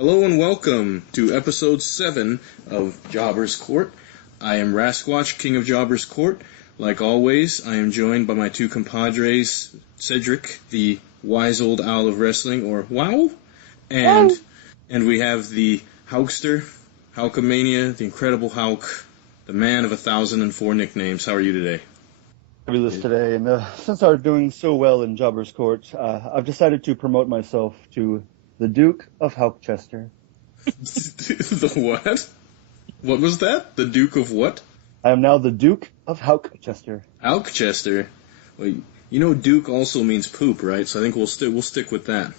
Hello and welcome to episode 7 of Jobber's Court. I am Rasquatch, King of Jobber's Court. Like always, I am joined by my two compadres, Cedric, the wise old owl of wrestling, or wow, and we have the Hulkster, Hulkamania, the Incredible Hulk, the man of 1,004 nicknames. How are you today? Fabulous today, and since I'm doing so well in Jobber's Court, I've decided to promote myself to the Duke of Hulkchester. The what? What was that? The Duke of what? I am now the Duke of Hulkchester. Hulkchester? Well, you know Duke also means poop, right? So I think we'll stick with that.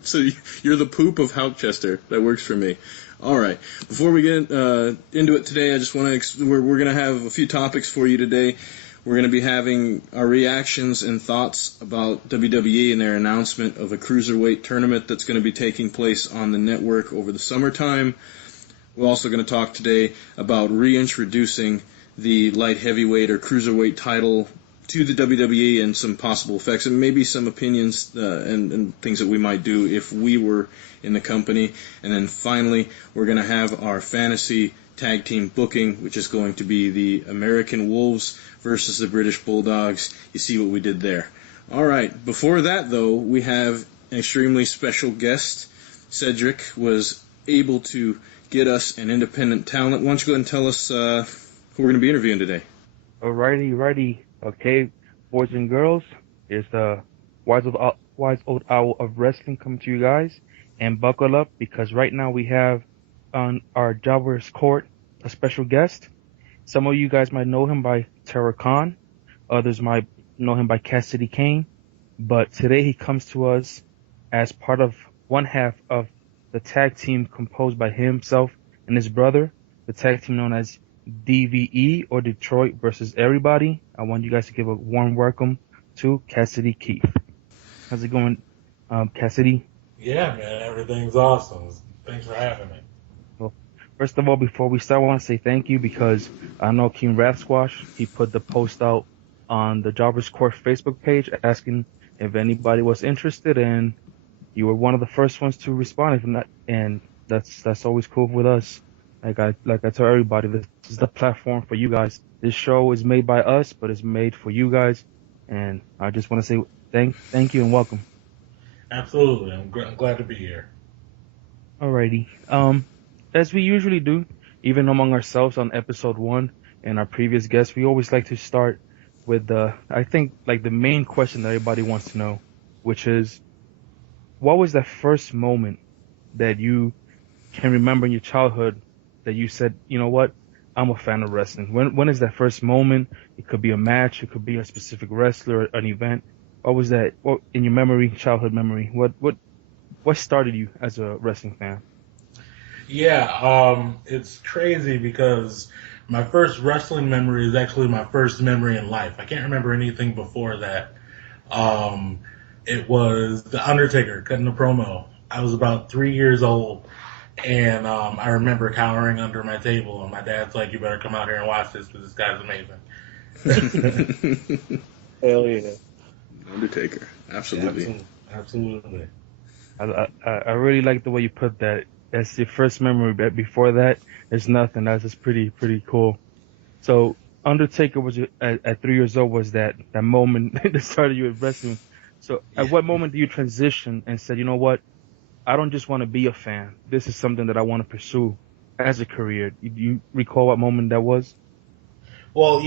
So you're the poop of Hulkchester. That works for me. All right. Before we get into it today, I just want to we're going to have a few topics for you today. We're going to be having our reactions and thoughts about WWE and their announcement of a cruiserweight tournament that's going to be taking place on the network over the summertime. We're also going to talk today about reintroducing the light heavyweight or cruiserweight title to the WWE and some possible effects and maybe some opinions and things that we might do if we were in the company. And then finally, we're going to have our fantasy tag team booking, which is going to be the American Wolves versus the British Bulldogs. You see what we did there. All right. Before that, though, we have an extremely special guest. Cedric was able to get us an independent talent. Why don't you go ahead and tell us who we're going to be interviewing today? Alrighty. Okay, boys and girls, it's the wise old owl of wrestling coming to you guys. And buckle up, because right now we have on our Jobber's Court a special guest. Some of you guys might know him by Terror Khan. Others might know him by Cassidy Kane. But today he comes to us as part of one half of the tag team composed by himself and his brother, the tag team known as DVE, or Detroit versus Everybody. I want you guys to give a warm welcome to Cassidy Kieth. How's it going, Cassidy? Yeah, man, everything's awesome. Thanks for having me. Well, first of all, before we start, I want to say thank you, because I know King Rasquatch, he put the post out on the Jobber's Court Facebook page asking if anybody was interested, and you were one of the first ones to respond. And that's always cool with us. Like I tell everybody, this is the platform for you guys. This show is made by us, but it's made for you guys. And I just want to say thank you and welcome. Absolutely. I'm glad to be here. Alrighty. As we usually do, even among ourselves on episode 1 and our previous guests, we always like to start with I think the main question that everybody wants to know, which is, what was that first moment that you can remember in your childhood that you said, you know what, I'm a fan of wrestling? When is that first moment? It could be a match, it could be a specific wrestler, an event. What was that? What in your memory, childhood memory? What started you as a wrestling fan? Yeah, it's crazy because my first wrestling memory is actually my first memory in life. I can't remember anything before that. It was The Undertaker cutting a promo. I was about 3 years old. And I remember cowering under my table, and my dad's like, "You better come out here and watch this, because this guy's amazing." Hell yeah. Undertaker. Absolutely. Absolutely. I really like the way you put that. That's your first memory, but before that, there's nothing. That's just pretty cool. So Undertaker was at 3 years old, was that moment that started you at wrestling. So at what moment do you transition and said, you know what, I don't just want to be a fan. This is something that I want to pursue as a career. Do you recall what moment that was? Well,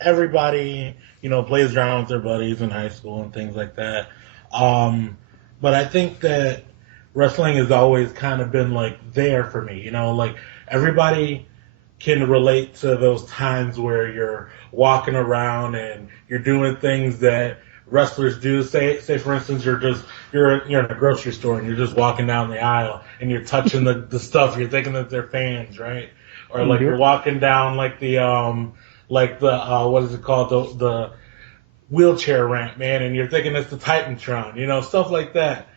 everybody, plays around with their buddies in high school and things like that. But I think that wrestling has always kind of been there for me. Everybody can relate to those times where you're walking around and you're doing things that wrestlers do. Say for instance, you're in a grocery store and you're just walking down the aisle and you're touching the stuff. You're thinking that they're fans, right? Or you're walking down what is it called, the wheelchair ramp, man, and you're thinking it's the Titantron, stuff like that.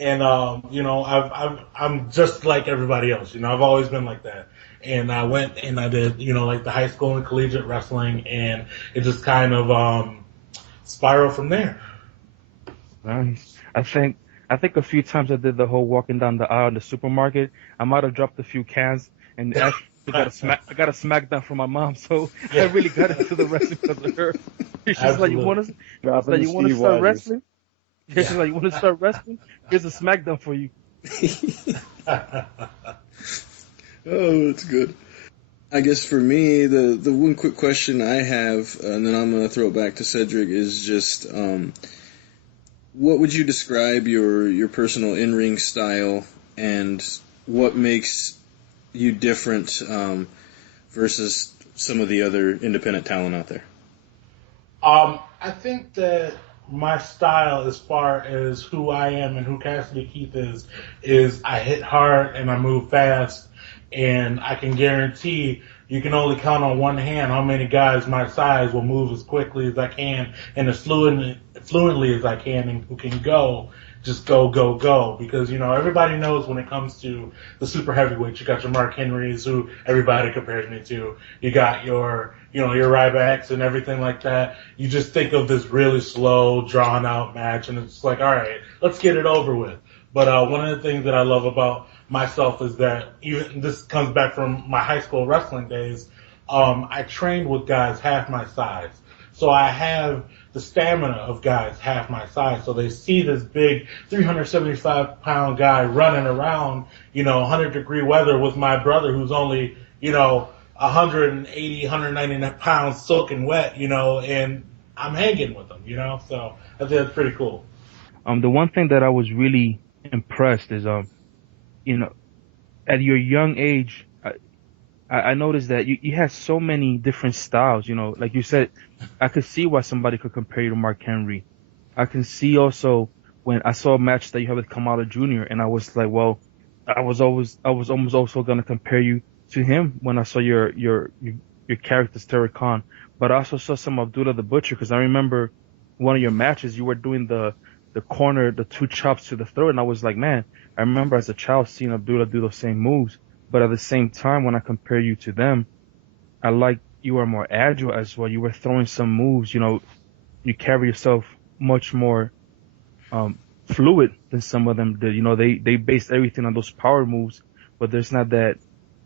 And I'm just like everybody else. I've always been like that. And I went and I did the high school and collegiate wrestling, and it just kind of spiral from there. Nice. I think I think a few times I did the whole walking down the aisle in the supermarket. I might have dropped a few cans and actually I got a smackdown from my mom, so I Yeah. really got into the wrestling because of her. She's like, "You want to? Dropping Like, the you want to Steve start Weisers. wrestling?" Yeah. She's like, "You want to start wrestling? Here's a smackdown for you." Oh, that's good. I guess for me, the one quick question I have, and then I'm going to throw it back to Cedric, is just what would you describe your personal in-ring style, and what makes you different versus some of the other independent talent out there? I think that my style, as far as who I am and who Cassidy Keith is I hit hard and I move fast, and I can guarantee you can only count on one hand how many guys my size will move as quickly as I can and as fluently as I can, and who can just go. Because, everybody knows when it comes to the super heavyweights, you got your Mark Henrys, who everybody compares me to. You got your Rybacks and everything like that. You just think of this really slow, drawn out match, and it's like, all right, let's get it over with. But one of the things that I love about myself is that, even this comes back from my high school wrestling days, I trained with guys half my size. So I have the stamina of guys half my size. So they see this big 375-pound guy running around, 100-degree weather with my brother who's only, 180, 190 pounds soaking wet, and I'm hanging with them, So I think that's pretty cool. The one thing that I was really impressed is, at your young age, I noticed that you had so many different styles. Like you said, I could see why somebody could compare you to Mark Henry. I can see also when I saw a match that you had with Kamala Jr. and I was like, well, I was almost also gonna compare you to him when I saw your character, Terry Khan. But I also saw some Abdullah the Butcher, because I remember one of your matches you were doing the corner, the two chops to the throat, and I was like, man, I remember as a child seeing Abdullah do those same moves. But at the same time, when I compare you to them, I like you are more agile as well. You were throwing some moves, you carry yourself much more fluid than some of them did. They based everything on those power moves, but there's not that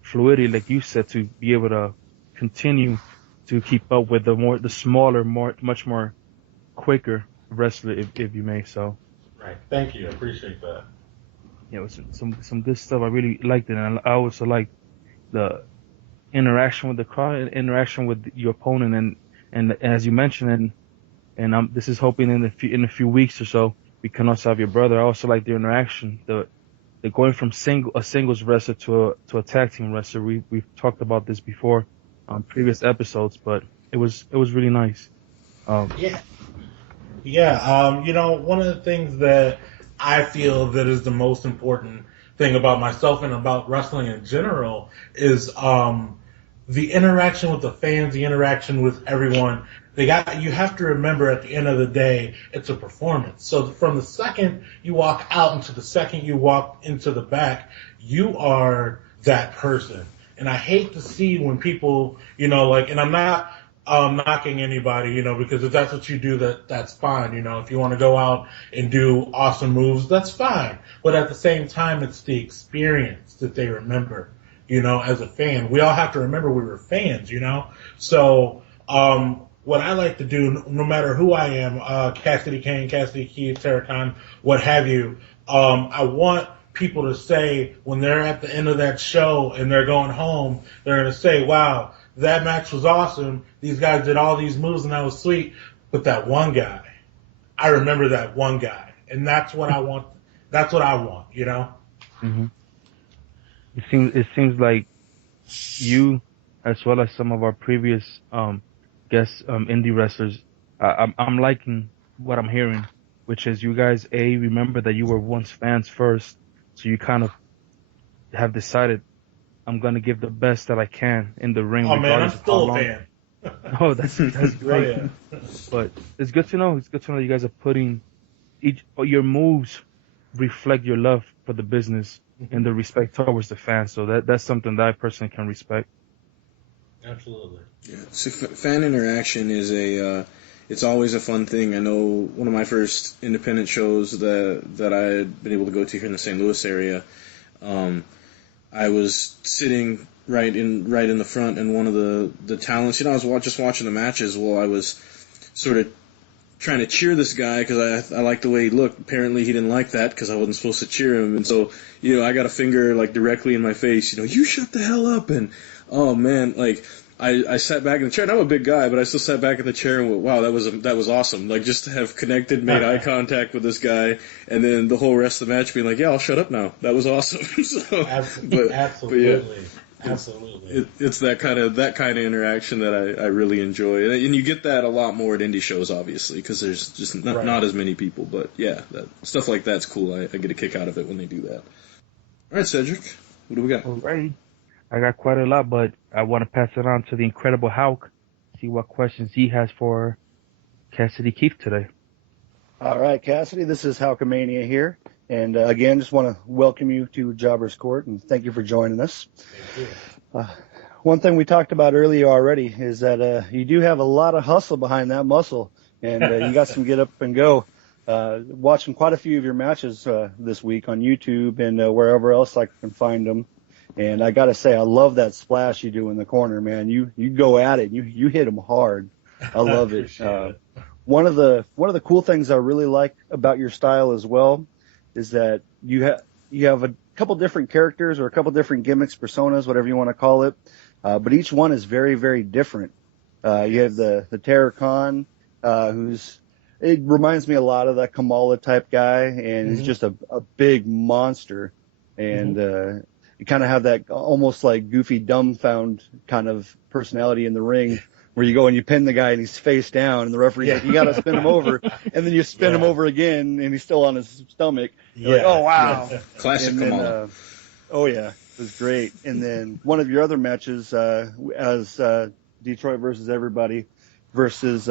fluidity, like you said, to be able to continue to keep up with the smaller, much more quicker wrestler, if you may. So, Right. Thank you. I appreciate that. it was some good stuff. I really liked it, and I also liked the interaction with the crowd, and interaction with your opponent, and as you mentioned, and this is hoping in a few weeks or so we can also have your brother. I also like the interaction, the going from a singles wrestler to a tag team wrestler. We've talked about this before on previous episodes, but it was really nice. Yeah. One of the things that I feel that is the most important thing about myself and about wrestling in general is the interaction with the fans, the interaction with everyone. You have to remember, at the end of the day, it's a performance. So from the second you walk out into the second you walk into the back, you are that person. And I hate to see when people, and I'm not knocking anybody, because if that's what you do, that's fine. If you want to go out and do awesome moves, that's fine. But at the same time, it's the experience that they remember, as a fan. We all have to remember we were fans, So, what I like to do, no matter who I am, Cassidy Kane, Cassidy Kieth, Terry Khan, what have you, I want people to say, when they're at the end of that show and they're going home, they're going to say, wow, that match was awesome. These guys did all these moves and that was sweet. But that one guy, I remember that one guy. And that's what I want. That's what I want, Mm-hmm. It seems like you, as well as some of our previous guest indie wrestlers, I'm liking what I'm hearing, which is you guys remember that you were once fans first, so you kind of have decided I'm gonna give the best that I can in the ring, Oh man, I'm regardless of how still a long. fan. Oh, that's great. Oh yeah. But it's good to know. It's good to know you guys are putting your moves reflect your love for the business and the respect towards the fans. So that's something that I personally can respect. Absolutely. Yeah. So fan interaction is it's always a fun thing. I know one of my first independent shows that I had been able to go to here in the St. Louis area, I was sitting right in the front, and one of the talents, I was just watching the matches while I was sort of trying to cheer this guy because I liked the way he looked. Apparently he didn't like that because I wasn't supposed to cheer him, and so I got a finger like directly in my face. You shut the hell up, and oh man, like I sat back in the chair, and I'm a big guy, but I still sat back in the chair and went, wow, that was awesome. Like just to have connected, made eye contact with this guy, and then the whole rest of the match being like, yeah, I'll shut up now. That was awesome. So, absolutely. Absolutely. It's that kind of interaction that I really enjoy. And you get that a lot more at indie shows, obviously, because there's just not as many people. But yeah, stuff like that's cool. I get a kick out of it when they do that. All right, Cedric, what do we got? All right. I got quite a lot, but I want to pass it on to the Incredible Hulk, see what questions he has for Cassidy Kieth today. All right, Cassidy, this is Hulkamania here. And again, just want to welcome you to Jobber's Court, and thank you for joining us. Thank you. One thing we talked about earlier already is that you do have a lot of hustle behind that muscle, and you got some get up and go. Watching quite a few of your matches this week on YouTube and wherever else I can find them. And I got to say, I love that splash you do in the corner, man. You go at it. You hit them hard. I love it. One of the cool things I really like about your style as well is that you have a couple different characters or a couple different gimmicks, personas, whatever you want to call it. But each one is very, very different. You have the Terror Khan, it reminds me a lot of that Kamala type guy, and he's just a big monster. And you kind of have that almost like goofy, dumbfound kind of personality in the ring, where you go and you pin the guy and he's face down, and the referee's like, you got to spin him over, and then you spin him over again, and he's still on his stomach. You're like, oh wow, classic Kamala. Oh yeah, it was great. And then one of your other matches as Detroit versus Everybody versus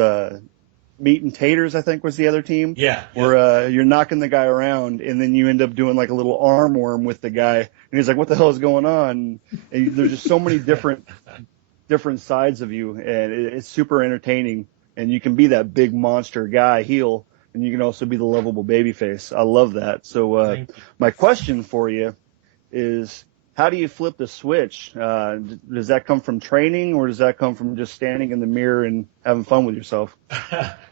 Meat and Taters, I think was the other team. Yeah. Where you're knocking the guy around, and then you end up doing like a little arm worm with the guy, and he's like, what the hell is going on? And there's just so many different sides of you, and it's super entertaining. And you can be that big monster guy heel, and you can also be the lovable babyface. I love that. So my question for you is, how do you flip the switch? Does that come from training, or does that come from just standing in the mirror and having fun with yourself?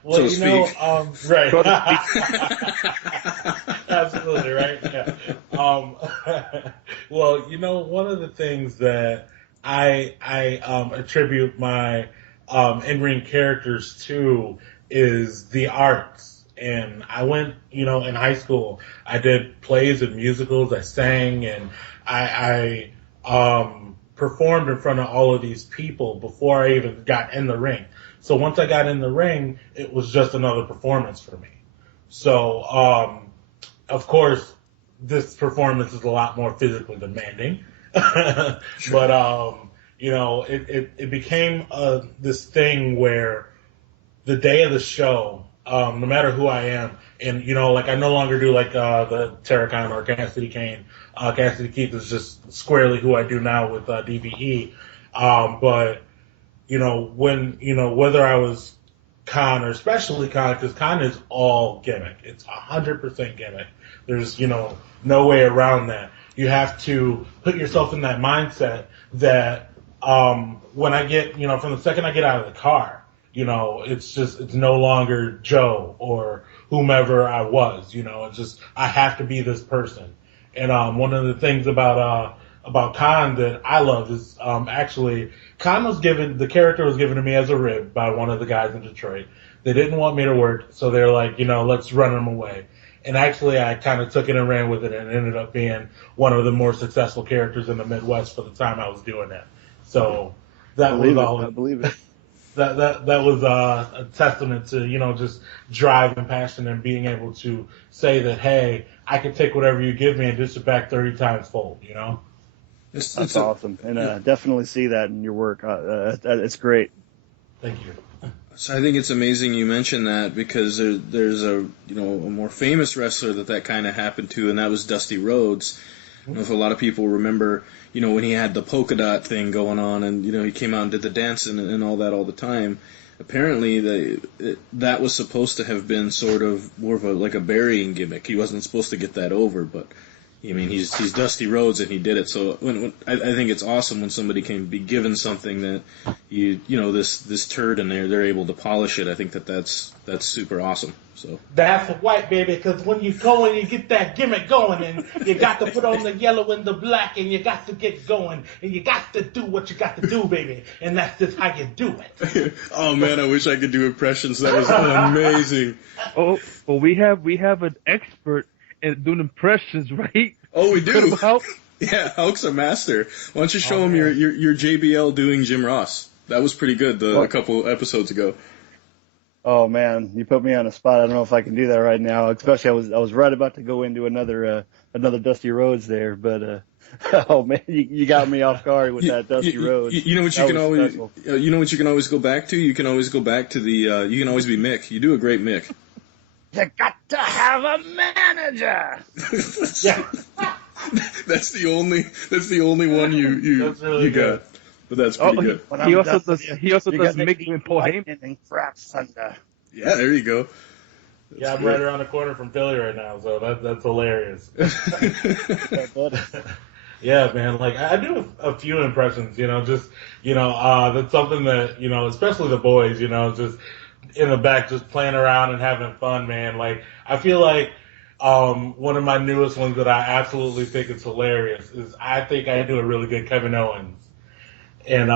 Well, so right. Absolutely, right? Yeah. Well, one of the things that I attribute my in-ring characters to is the arts. And I went, in high school, I did plays and musicals, I sang, and I performed in front of all of these people before I even got in the ring. So once I got in the ring, it was just another performance for me. So, of course, this performance is a lot more physically demanding. But, it became this thing where the day of the show, no matter who I am, and, I no longer do the Terracon or Cassidy Kane. Cassidy Kieth is just squarely who I do now with DVE. But, whether I was Khan or especially Khan, because Khan is all gimmick. It's 100% gimmick. There's, no way around that. You have to put yourself in that mindset that when I get, from the second I get out of the car, it's no longer Joe or whomever I was, it's just, I have to be this person. And one of the things about Khan that I love is actually Khan the character was given to me as a rib by one of the guys in Detroit. They didn't want me to work, so they're like, let's run him away. And actually I kind of took it and ran with it, and ended up being one of the more successful characters in the Midwest for the time I was doing that. So that I believe it. That was a testament to, just drive and passion and being able to say that, hey, I can take whatever you give me and dish it back 30 times fold, That's awesome. And definitely see that in your work. It's great. Thank you. So I think it's amazing you mentioned that, because there's a more famous wrestler that kind of happened to, and that was Dusty Rhodes. I don't know if a lot of people remember, when he had the polka dot thing going on, and he came out and did the dance and all that all the time. apparently that was supposed to have been sort of more of a burying gimmick. He wasn't supposed to get that over, but I mean, he's Dusty Rhodes and he did it. So I think it's awesome when somebody can be given something that this turd in there, they're able to polish it. I think that's super awesome. So that's white, baby, because when you go and you get that gimmick going, and you got to put on the yellow and the black, and you got to get going, and you got to do what you got to do, baby, and that's just how you do it. Oh man, I wish I could do impressions. That was amazing. Oh, well, we have an expert at doing impressions, right? Oh, we do. Hulk? Yeah, Hulk's a master. Why don't you show him your JBL doing Jim Ross? That was pretty good a couple episodes ago. Oh man, you put me on a spot. I don't know if I can do that right now. Especially, I was right about to go into another Dusty Rhodes there, but oh man, you got me off guard with that Dusty Rhodes. You know what you can always you can always go back to. You can always go back to the. You can always be Mick. You do a great Mick. You got to have a manager. Yeah. That's the only one you really got. good. But that's pretty good. He also does Mick and Paul Heyman. Yeah, there you go. That's I'm right around the corner from Philly right now, so that's hilarious. Yeah, man. Like I do a few impressions, that's something that, especially the boys, just in the back, just playing around and having fun, man. Like I feel like one of my newest ones that I absolutely think is hilarious is I think I do a really good Kevin Owens, and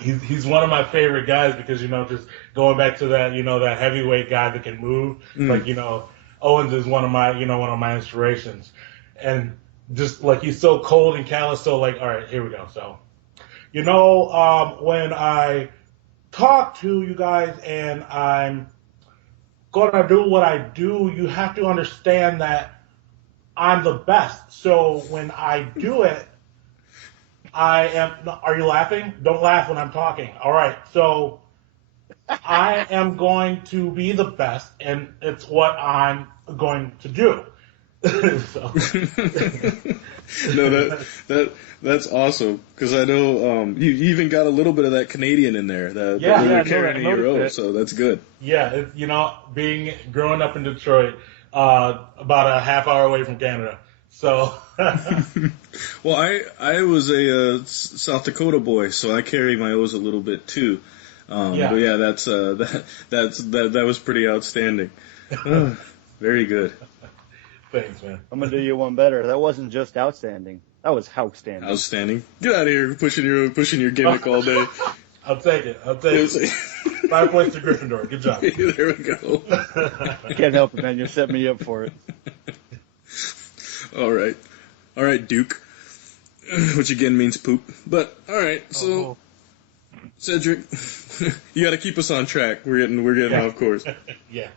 he's one of my favorite guys because just going back to that that heavyweight guy that can move, like Owens is one of my inspirations, and just like he's so cold and callous. So like, all right, here we go. So when I talk to you guys and I'm gonna do what I do, you have to understand that I'm the best. So when I do it, I am. Are you laughing? Don't laugh when I'm talking. All right. So I am going to be the best, and it's what I'm going to do. No, that's awesome because I know you even got a little bit of that Canadian in there. That you're carrying in your own, so that's good. Yeah, growing up in Detroit, about a half hour away from Canada. So, well, I was a South Dakota boy, so I carry my O's a little bit too. But yeah, that was pretty outstanding. Very good. Thanks, man. I'm gonna do you one better. That wasn't just outstanding. That was outstanding. Outstanding. Get out of here, pushing your gimmick all day. I'll take it. 5 points to Gryffindor. Good job. There we go. I can't help it, man. You're setting me up for it. All right, Duke. Which again means poop. But all right, so Cedric, you got to keep us on track. We're getting off course. Yeah.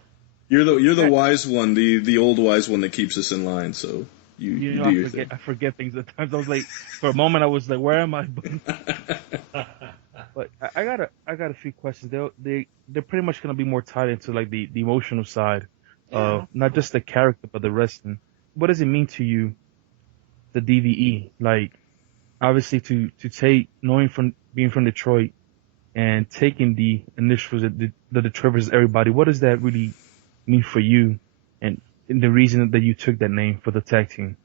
You're the wise one, the old wise one that keeps us in line. So you do your thing. I forget things at times. I was like, for a moment, I was like, where am I? But I got a few questions. They're pretty much gonna be more tied into like the emotional side, not just the character but the wrestling. What does it mean to you, the DVE? Like, obviously to take being from Detroit and taking the initials the Detroit versus Everybody. What does that really mean for you, and the reason that you took that name for the tag team?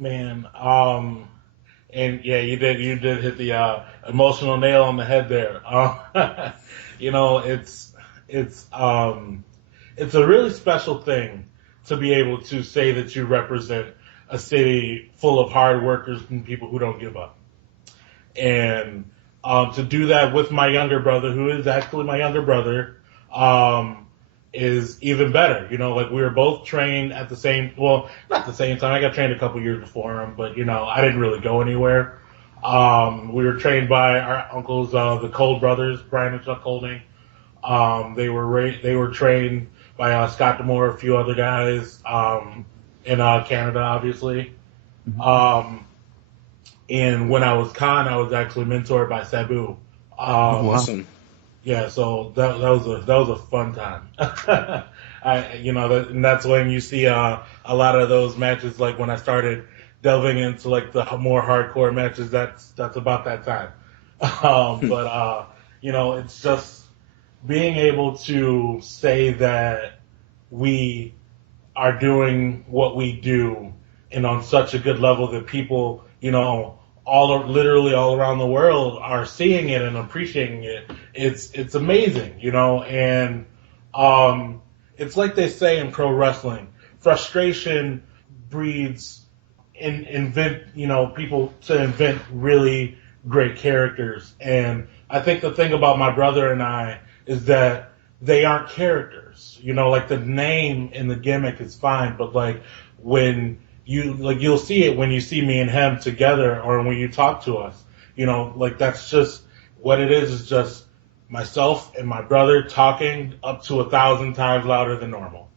Man, and yeah, you did hit the emotional nail on the head there. It's a really special thing to be able to say that you represent a city full of hard workers and people who don't give up. And to do that with my younger brother, who is actually my younger brother, is even better. Like we were both trained at the same, well, not the same time. I got trained a couple years before him, but I didn't really go anywhere. We were trained by our uncles, the Cold brothers, Brian and Chuck Holding. They were trained by Scott D'Amore, a few other guys in Canada, obviously. Mm-hmm. And when I was Khan, I was actually mentored by Sabu. Awesome. Yeah, so that was a fun time. And that's when you see a lot of those matches. Like when I started delving into like the more hardcore matches, that's about that time. But it's just being able to say that we are doing what we do and on such a good level that people, literally all around the world are seeing it and appreciating it. It's amazing, and it's like they say in pro wrestling, frustration breeds people to invent really great characters. And I think the thing about my brother and I is that they aren't characters. Like the name and the gimmick is fine, but like when you'll see it when you see me and him together or when you talk to us, like that's just what it is just myself and my brother talking up to 1,000 times louder than normal.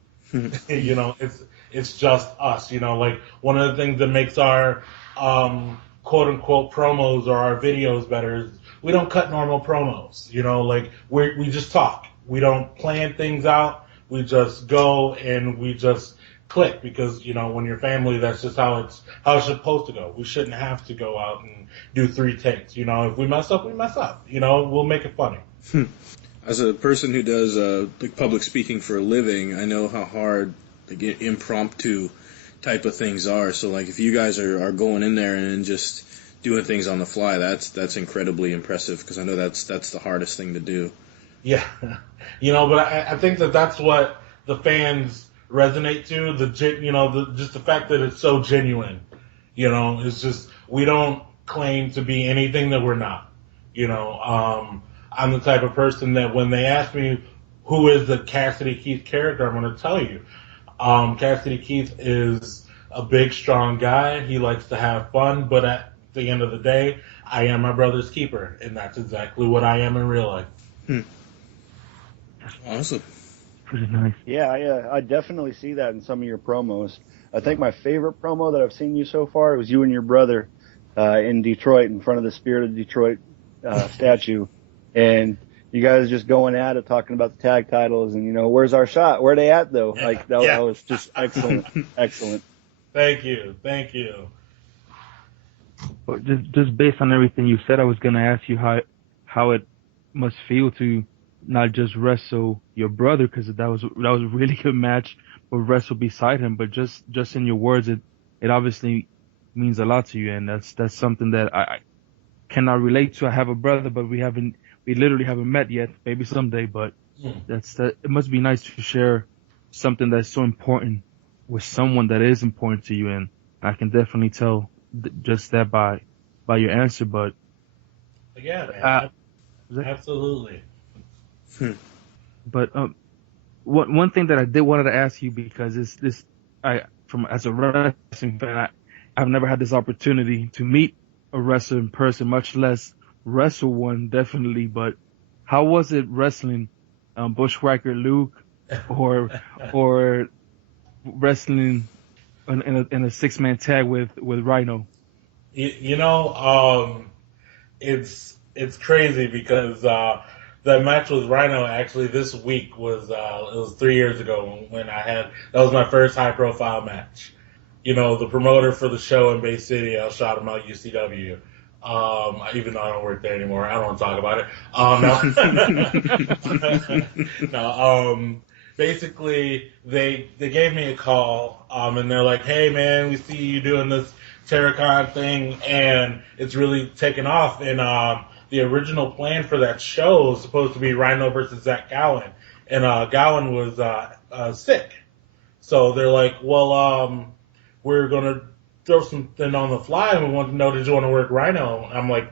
It's just us, like one of the things that makes our, quote unquote promos or our videos better is we don't cut normal promos, like we just talk. We don't plan things out. We just go and we just click because, when you're family, that's just how it's supposed to go. We shouldn't have to go out and do 3 takes. If we mess up, we mess up. We'll make it funny. As a person who does public speaking for a living, I know how hard the impromptu type of things are. So, like, if you guys are going in there and just doing things on the fly, that's incredibly impressive because I know that's the hardest thing to do. Yeah, but I think that's what the fans resonate to. Just the fact that it's so genuine. It's just we don't claim to be anything that we're not. I'm the type of person that when they ask me who is the Cassidy Kieth character, I'm going to tell you. Cassidy Kieth is a big, strong guy. He likes to have fun, but at the end of the day, I am my brother's keeper, and that's exactly what I am in real life. Awesome. Pretty nice. Yeah, I definitely see that in some of your promos. I think my favorite promo that I've seen you so far was you and your brother in Detroit in front of the Spirit of Detroit statue. And you guys just going at it, talking about the tag titles and, where's our shot? Where they at, though? Yeah. That was just excellent. Excellent. Thank you. But just based on everything you said, I was going to ask you how it must feel to not just wrestle your brother, because that was a really good match, but wrestle beside him. But just in your words, it obviously means a lot to you, and that's something that I cannot relate to. I have a brother, but we literally haven't met yet. Maybe someday, but it must be nice to share something that's so important with someone that is important to you, and I can definitely tell just that by your answer. But yeah, man, absolutely. But one thing that I did wanted to ask you, because as a wrestling fan, I've never had this opportunity to meet a wrestler in person, much less wrestle one, definitely. But how was it wrestling Bushwhacker Luke or wrestling in a 6-man tag with Rhino? It's crazy because that match with Rhino actually this week was it was 3 years ago when that was my first high profile match. The promoter for the show in Bay City, I shot him out UCW. Even though I don't work there anymore, I don't want to talk about it. No. Basically, they gave me a call, and they're like, "Hey, man, we see you doing this Terracon thing, and it's really taken off." And the original plan for that show was supposed to be Rhino versus Zach Gowen, and Gowen was sick. So they're like, "Well, we're gonna throw something on the fly, and we want to know, did you want to work Rhino?" I'm like,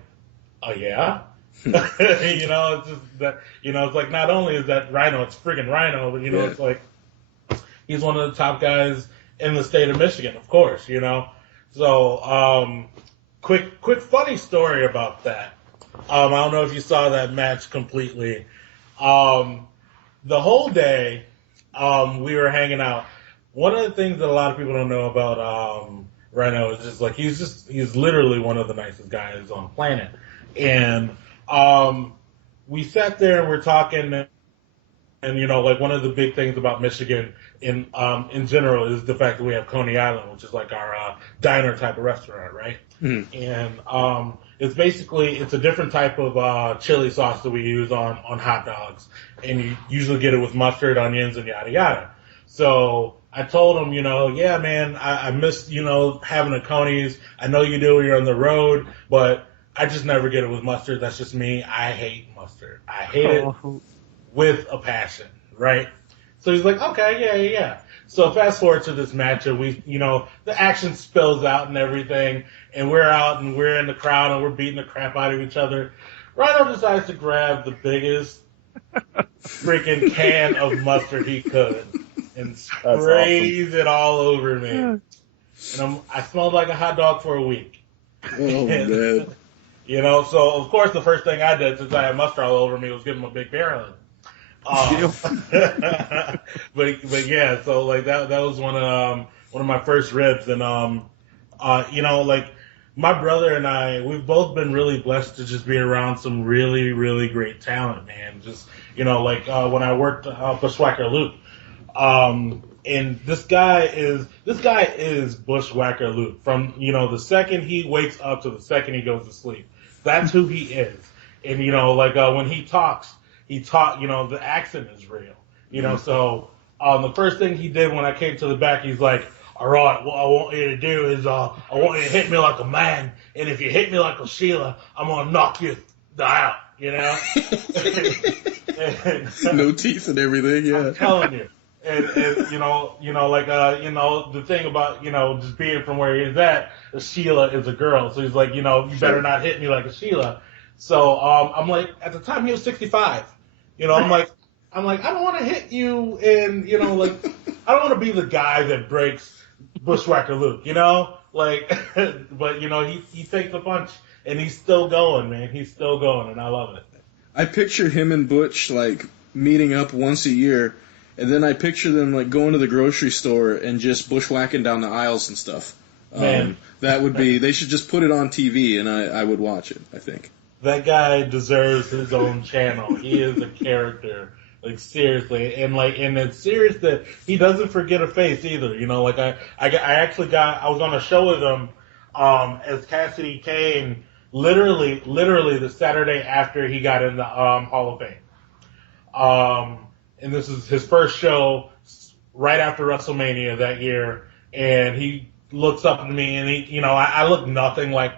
"Oh yeah." It's just that, it's like not only is that Rhino, it's friggin' Rhino, but it's like he's one of the top guys in the state of Michigan, of course, So, quick funny story about that. I don't know if you saw that match completely. The whole day, we were hanging out. One of the things that a lot of people don't know about Rhino is just like he's literally one of the nicest guys on the planet. And we sat there and we're talking, And, like one of the big things about Michigan in general is the fact that we have Coney Island, which is like our diner type of restaurant, right? Mhm. And it's a different type of chili sauce that we use on hot dogs. And you usually get it with mustard, onions, and yada yada. So I told him, yeah, man, I miss, having a Coney's. I know you do when you're on the road, but I just never get it with mustard. That's just me. I hate mustard. I hate it with a passion, right? So he's like, okay, yeah. So fast forward to this matchup, the action spills out and everything, and we're out and we're in the crowd and we're beating the crap out of each other. Rhino decides to grab the biggest freaking can of mustard he could and sprays it all over me. And I smelled like a hot dog for a week. Oh, man. So of course the first thing I did since I had mustard all over me was give him a big bear hug. But yeah, so like that was one of my first ribs, and like my brother and I, we've both been really blessed to just be around some really, really great talent, man. Just like when I worked Bushwhacker Luke, and this guy is Bushwhacker Luke from the second he wakes up to the second he goes to sleep. That's who he is, and when he talks, the accent is real, So the first thing he did when I came to the back, he's like, all right, what I want you to do is I want you to hit me like a man, and if you hit me like a Sheila, I'm gonna knock you out, No teeth and everything, yeah. I'm telling you. And the thing about, just being from where he's at, a Sheila is a girl. So he's like, you better not hit me like a Sheila. So, I'm like, at the time he was 65. I'm like, I don't want to hit you and, I don't want to be the guy that breaks Bushwhacker Luke, but, he takes a punch and he's still going, man. He's still going, and I love it. I picture him and Butch, meeting up once a year, and then I picture them, going to the grocery store and just bushwhacking down the aisles and stuff. Man. That would be, they should just put it on TV, and I would watch it, I think. That guy deserves his own channel. He is a character. Seriously. And it's serious that he doesn't forget a face either. I was on a show with him, as Cassidy came literally the Saturday after he got in the, Hall of Fame. And this is his first show right after WrestleMania that year. And he looks up at me and he, I look nothing like,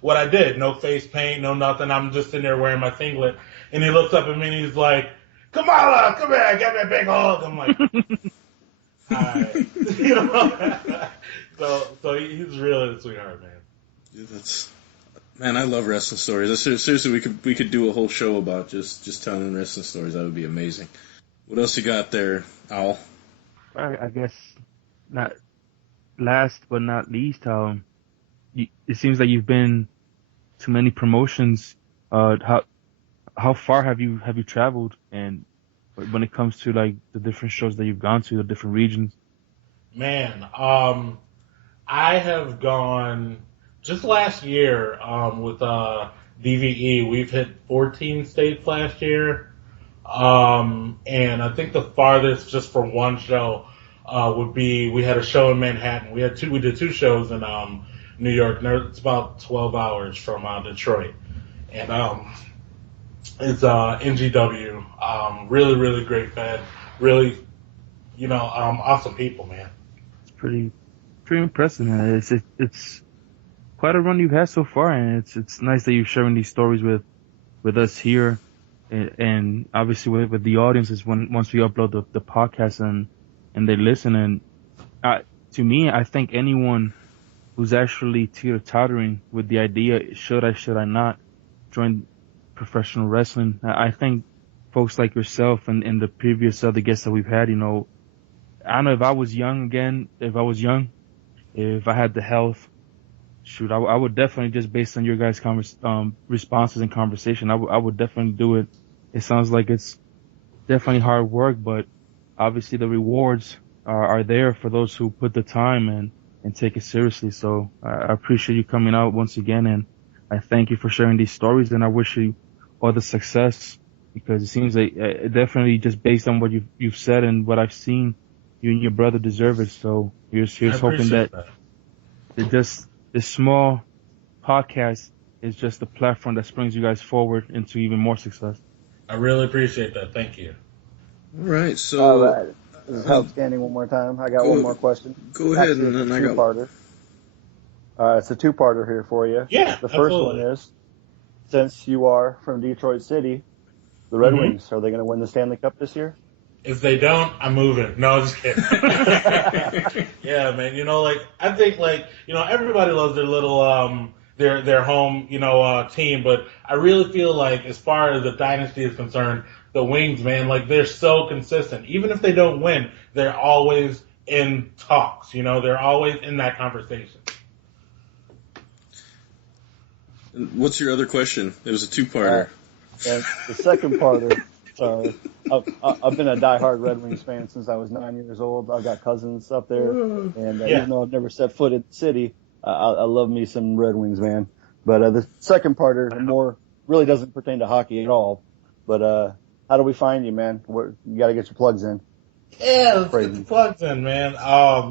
what I did. No face paint, no nothing. I'm just sitting there wearing my singlet. And he looks up at me and he's like, Kamala, come here, give me a big hug. I'm like, hi. So he's really a sweetheart, man. Yeah, man, I love wrestling stories. Seriously, we could do a whole show about just telling wrestling stories. That would be amazing. What else you got there, Owl? I guess not last but not least, it seems like you've been to many promotions. How far have you traveled, and when it comes to the different shows that you've gone to, the different regions? Man, I have gone just last year with DVE. We've hit 14 states last year. And I think the farthest just for one show, would be, we had a show in Manhattan. We did two shows in, New York. It's about 12 hours from, Detroit. And, it's, NGW. Really, really great band. Really, awesome people, man. It's pretty impressive, man. It's quite a run you've had so far, and it's nice that you're sharing these stories with us here. And obviously with the audience is once we upload the podcast and they listen. And to me, I think anyone who's actually teeter-tottering with the idea, should I not join professional wrestling, I think folks like yourself and the previous other guests that we've had, I don't know, if I was young, if I had the health, I would definitely, just based on your guys' responses and conversation, I would definitely do it. It sounds like it's definitely hard work, but obviously the rewards are there for those who put the time and take it seriously. So I appreciate you coming out once again, and I thank you for sharing these stories, and I wish you all the success because it seems like definitely just based on what you've said and what I've seen, you and your brother deserve it. So here's hoping that this small podcast is just a platform that springs you guys forward into even more success. I really appreciate that. Thank you. All right, so All right. This is outstanding one more time. I got one more question. Go ahead, Actually, and then I got two-parter. It's a two-parter here for you. Yeah, the first absolutely. one is, since you are from Detroit City, the Red Wings, are they going to win the Stanley Cup this year? If they don't, I'm moving. No, I'm just kidding. Yeah, man. You know, like, I think, like, you know, everybody loves their little, their home, you know, team, but I really feel like, as far as the dynasty is concerned, the Wings, man, like, they're so consistent. Even if they don't win, they're always in talks, you know, they're always in that conversation. What's your other question? It was a two-parter. And the second parter, sorry, I've been a diehard Red Wings fan since I was 9 years old. I've got cousins up there, and even though I've never set foot in the city, I love me some Red Wings, man. But the second parter really doesn't pertain to hockey at all. But how do we find you, man? You got to get your plugs in. Yeah, let's get the plugs in, man.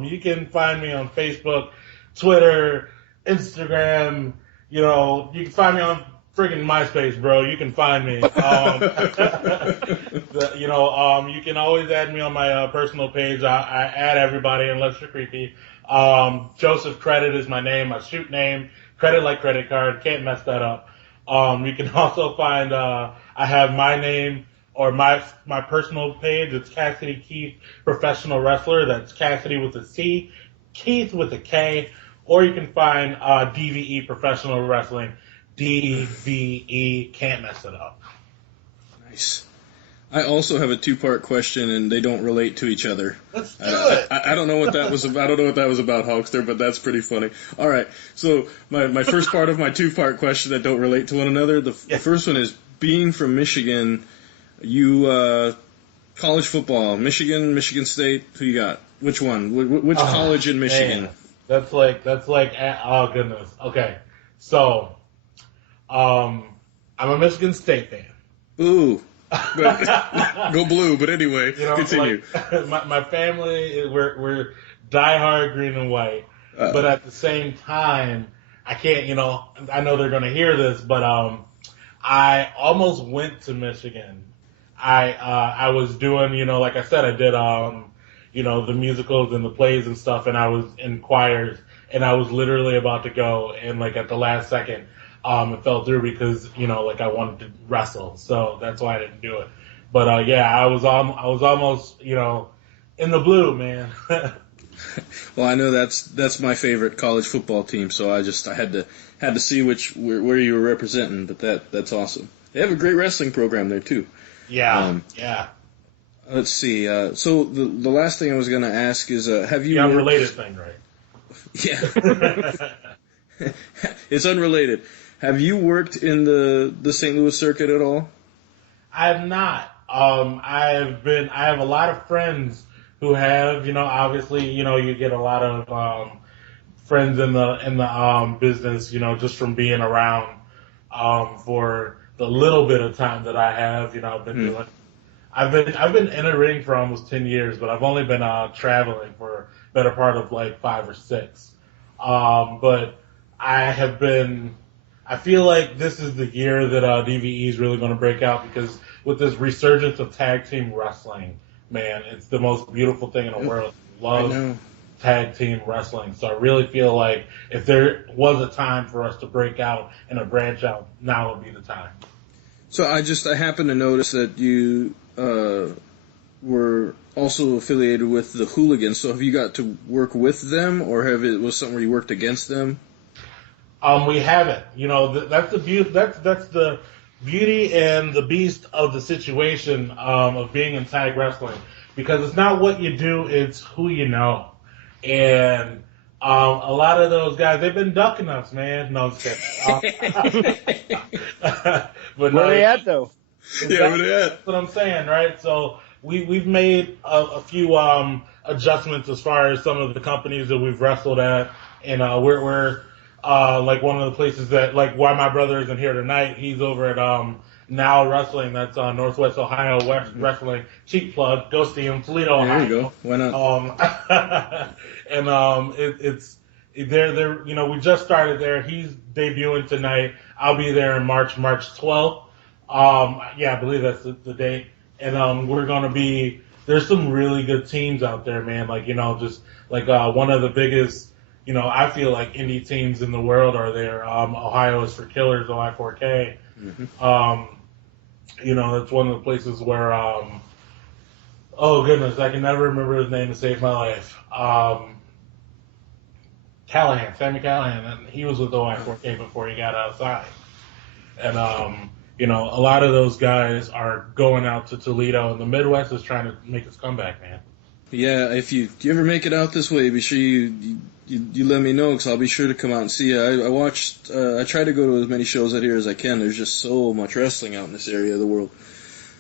You can find me on Facebook, Twitter, Instagram. You know, you can find me on friggin' MySpace, bro. You can find me. You can always add me on my personal page. I add everybody unless you're creepy. Joseph Credit is my name, my shoot name. Credit like credit card. Can't mess that up. You can also find, I have my name or my personal page. It's Cassidy Kieth Professional Wrestler. That's Cassidy with a C, Keith with a K. Or you can find DVE Professional Wrestling. DVE, can't mess it up. Nice. I also have a two-part question, and they don't relate to each other. Let's do it. I don't know what that was about. I don't know what that was about, Hulkster, but that's pretty funny. All right. So my first part of my two-part question that don't relate to one another. The first one is, being from Michigan, you college football, Michigan State. Who you got? Which one? Which college in Michigan? Man. That's like, oh goodness. Okay. So, I'm a Michigan State fan. Ooh. Go blue, but anyway, you know, continue. Like, my family, we're diehard green and white. But at the same time, I can't, you know, I know they're going to hear this, but, I almost went to Michigan. I was doing, you know, like I said, I did, you know, the musicals and the plays and stuff, and I was in choirs, and I was literally about to go, and like at the last second, it fell through because, you know, like I wanted to wrestle, so that's why I didn't do it. But I was almost, you know, in the blue, man. Well, I know that's my favorite college football team, so I had to see where you were representing, but that's awesome. They have a great wrestling program there too. Yeah. Let's see. So the last thing I was going to ask is, have you? Yeah, unrelated thing, right? Yeah. It's unrelated. Have you worked in the St. Louis circuit at all? I have not. I have a lot of friends who have, you know, obviously, you know, you get a lot of friends in the business, you know, just from being around for the little bit of time that I have, you know, I've been doing. I've been in a ring for almost 10 years, but I've only been traveling for a better part of like 5 or 6. But I feel like this is the year that DVE is really going to break out, because with this resurgence of tag team wrestling, man, it's the most beautiful thing in the world. Love tag team wrestling. So I really feel like if there was a time for us to break out and to branch out, now would be the time. So I happened to notice that you were also affiliated with the Hooligans. So have you got to work with them, or was something where you worked against them? We haven't. You know, that's the beauty. That's the beauty and the beast of the situation of being in tag wrestling, because it's not what you do, it's who you know. And a lot of those guys, they've been ducking us, man. No, I'm just kidding. But where they at, though? Yeah, where they at? That's what I'm saying, right? So we've made a few adjustments as far as some of the companies that we've wrestled at, and we're like one of the places that, like, why my brother isn't here tonight. He's over at Now Wrestling. That's Northwest Ohio Wrestling. Cheap plug. Go see him. Toledo, Ohio. There you go. Why not? It's they're we just started there. He's debuting tonight. I'll be there in March 12th. I believe that's the date. And we're gonna be. There's some really good teams out there, man. Like just like one of the biggest. I feel like indie teams in the world are there. Ohio is for Killers, OI4K. Mm-hmm. That's one of the places where, oh goodness, I can never remember his name to save my life. Sammy Callahan, and he was with OI4K before he got outside. And, a lot of those guys are going out to Toledo, and the Midwest is trying to make its comeback, man. Yeah, if you ever make it out this way, be sure you let me know, because I'll be sure to come out and see you. I try to go to as many shows out here as I can. There's just so much wrestling out in this area of the world.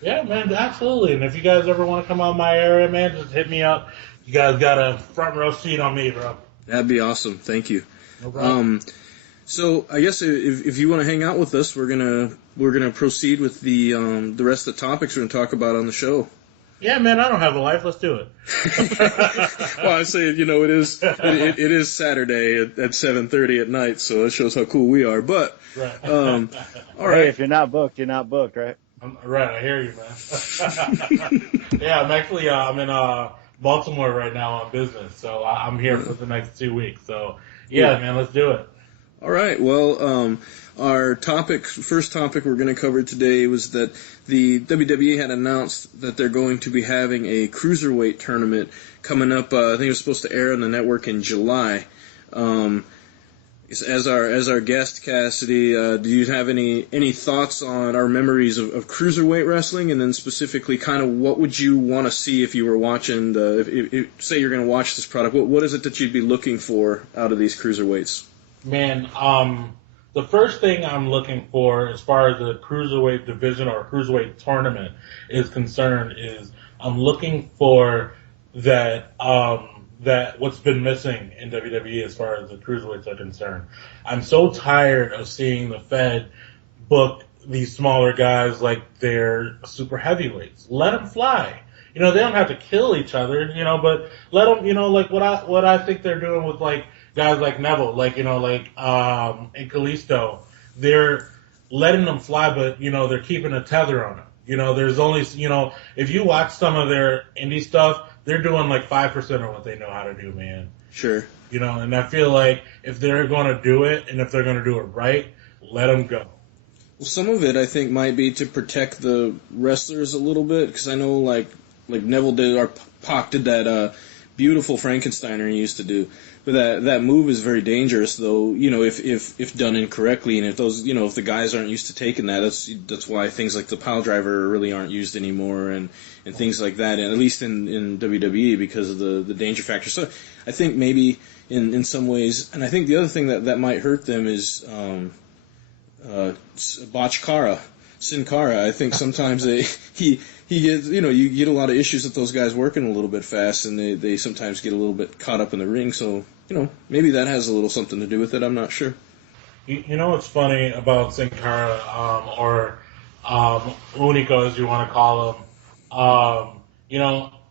Yeah, man, absolutely. And if you guys ever want to come out in my area, man, just hit me up. You guys got a front row seat on me, bro. That'd be awesome. Thank you. No problem. So I guess if you want to hang out with us, we're gonna proceed with the rest of the topics we're gonna talk about on the show. Yeah, man, I don't have a life. Let's do it. Well, I say, it is Saturday at 7:30 at night, so it shows how cool we are. But, right. All right. Hey, if you're not booked, you're not booked, right? Right, I hear you, man. Yeah, I'm actually, I'm in Baltimore right now on business, so I'm here for the next 2 weeks. So, yeah, man, let's do it. All right. Well, our first topic we're going to cover today was that the WWE had announced that they're going to be having a cruiserweight tournament coming up. I think it was supposed to air on the network in July. As our guest, Cassidy, do you have any thoughts on our memories of cruiserweight wrestling, and then specifically, kind of what would you want to see if you were watching if say you're going to watch this product? What is it that you'd be looking for out of these cruiserweights? Man, the first thing I'm looking for as far as the cruiserweight division or cruiserweight tournament is concerned is I'm looking for that what's been missing in WWE as far as the cruiserweights are concerned. I'm so tired of seeing the Fed book these smaller guys like they're super heavyweights. Let them fly. They don't have to kill each other, but let them, like what I think they're doing with like guys like Neville, and Kalisto, they're letting them fly, but, they're keeping a tether on them. There's only, if you watch some of their indie stuff, they're doing like 5% of what they know how to do, man. Sure. And I feel like if they're going to do it, and if they're going to do it right, let them go. Well, some of it, I think, might be to protect the wrestlers a little bit, because I know, like Neville did, or Pac did that beautiful Frankensteiner he used to do. But that move is very dangerous, though. If done incorrectly, and if those, if the guys aren't used to taking that, that's why things like the pile driver really aren't used anymore, and things like that. And at least in WWE, because of the danger factor. So I think maybe in some ways, and I think the other thing that might hurt them is Botchkara, Sin Cara. I think sometimes he gets, you get a lot of issues with those guys working a little bit fast, and they sometimes get a little bit caught up in the ring. So, maybe that has a little something to do with it. I'm not sure. You know what's funny about Sin Cara, or Unico, as you want to call him?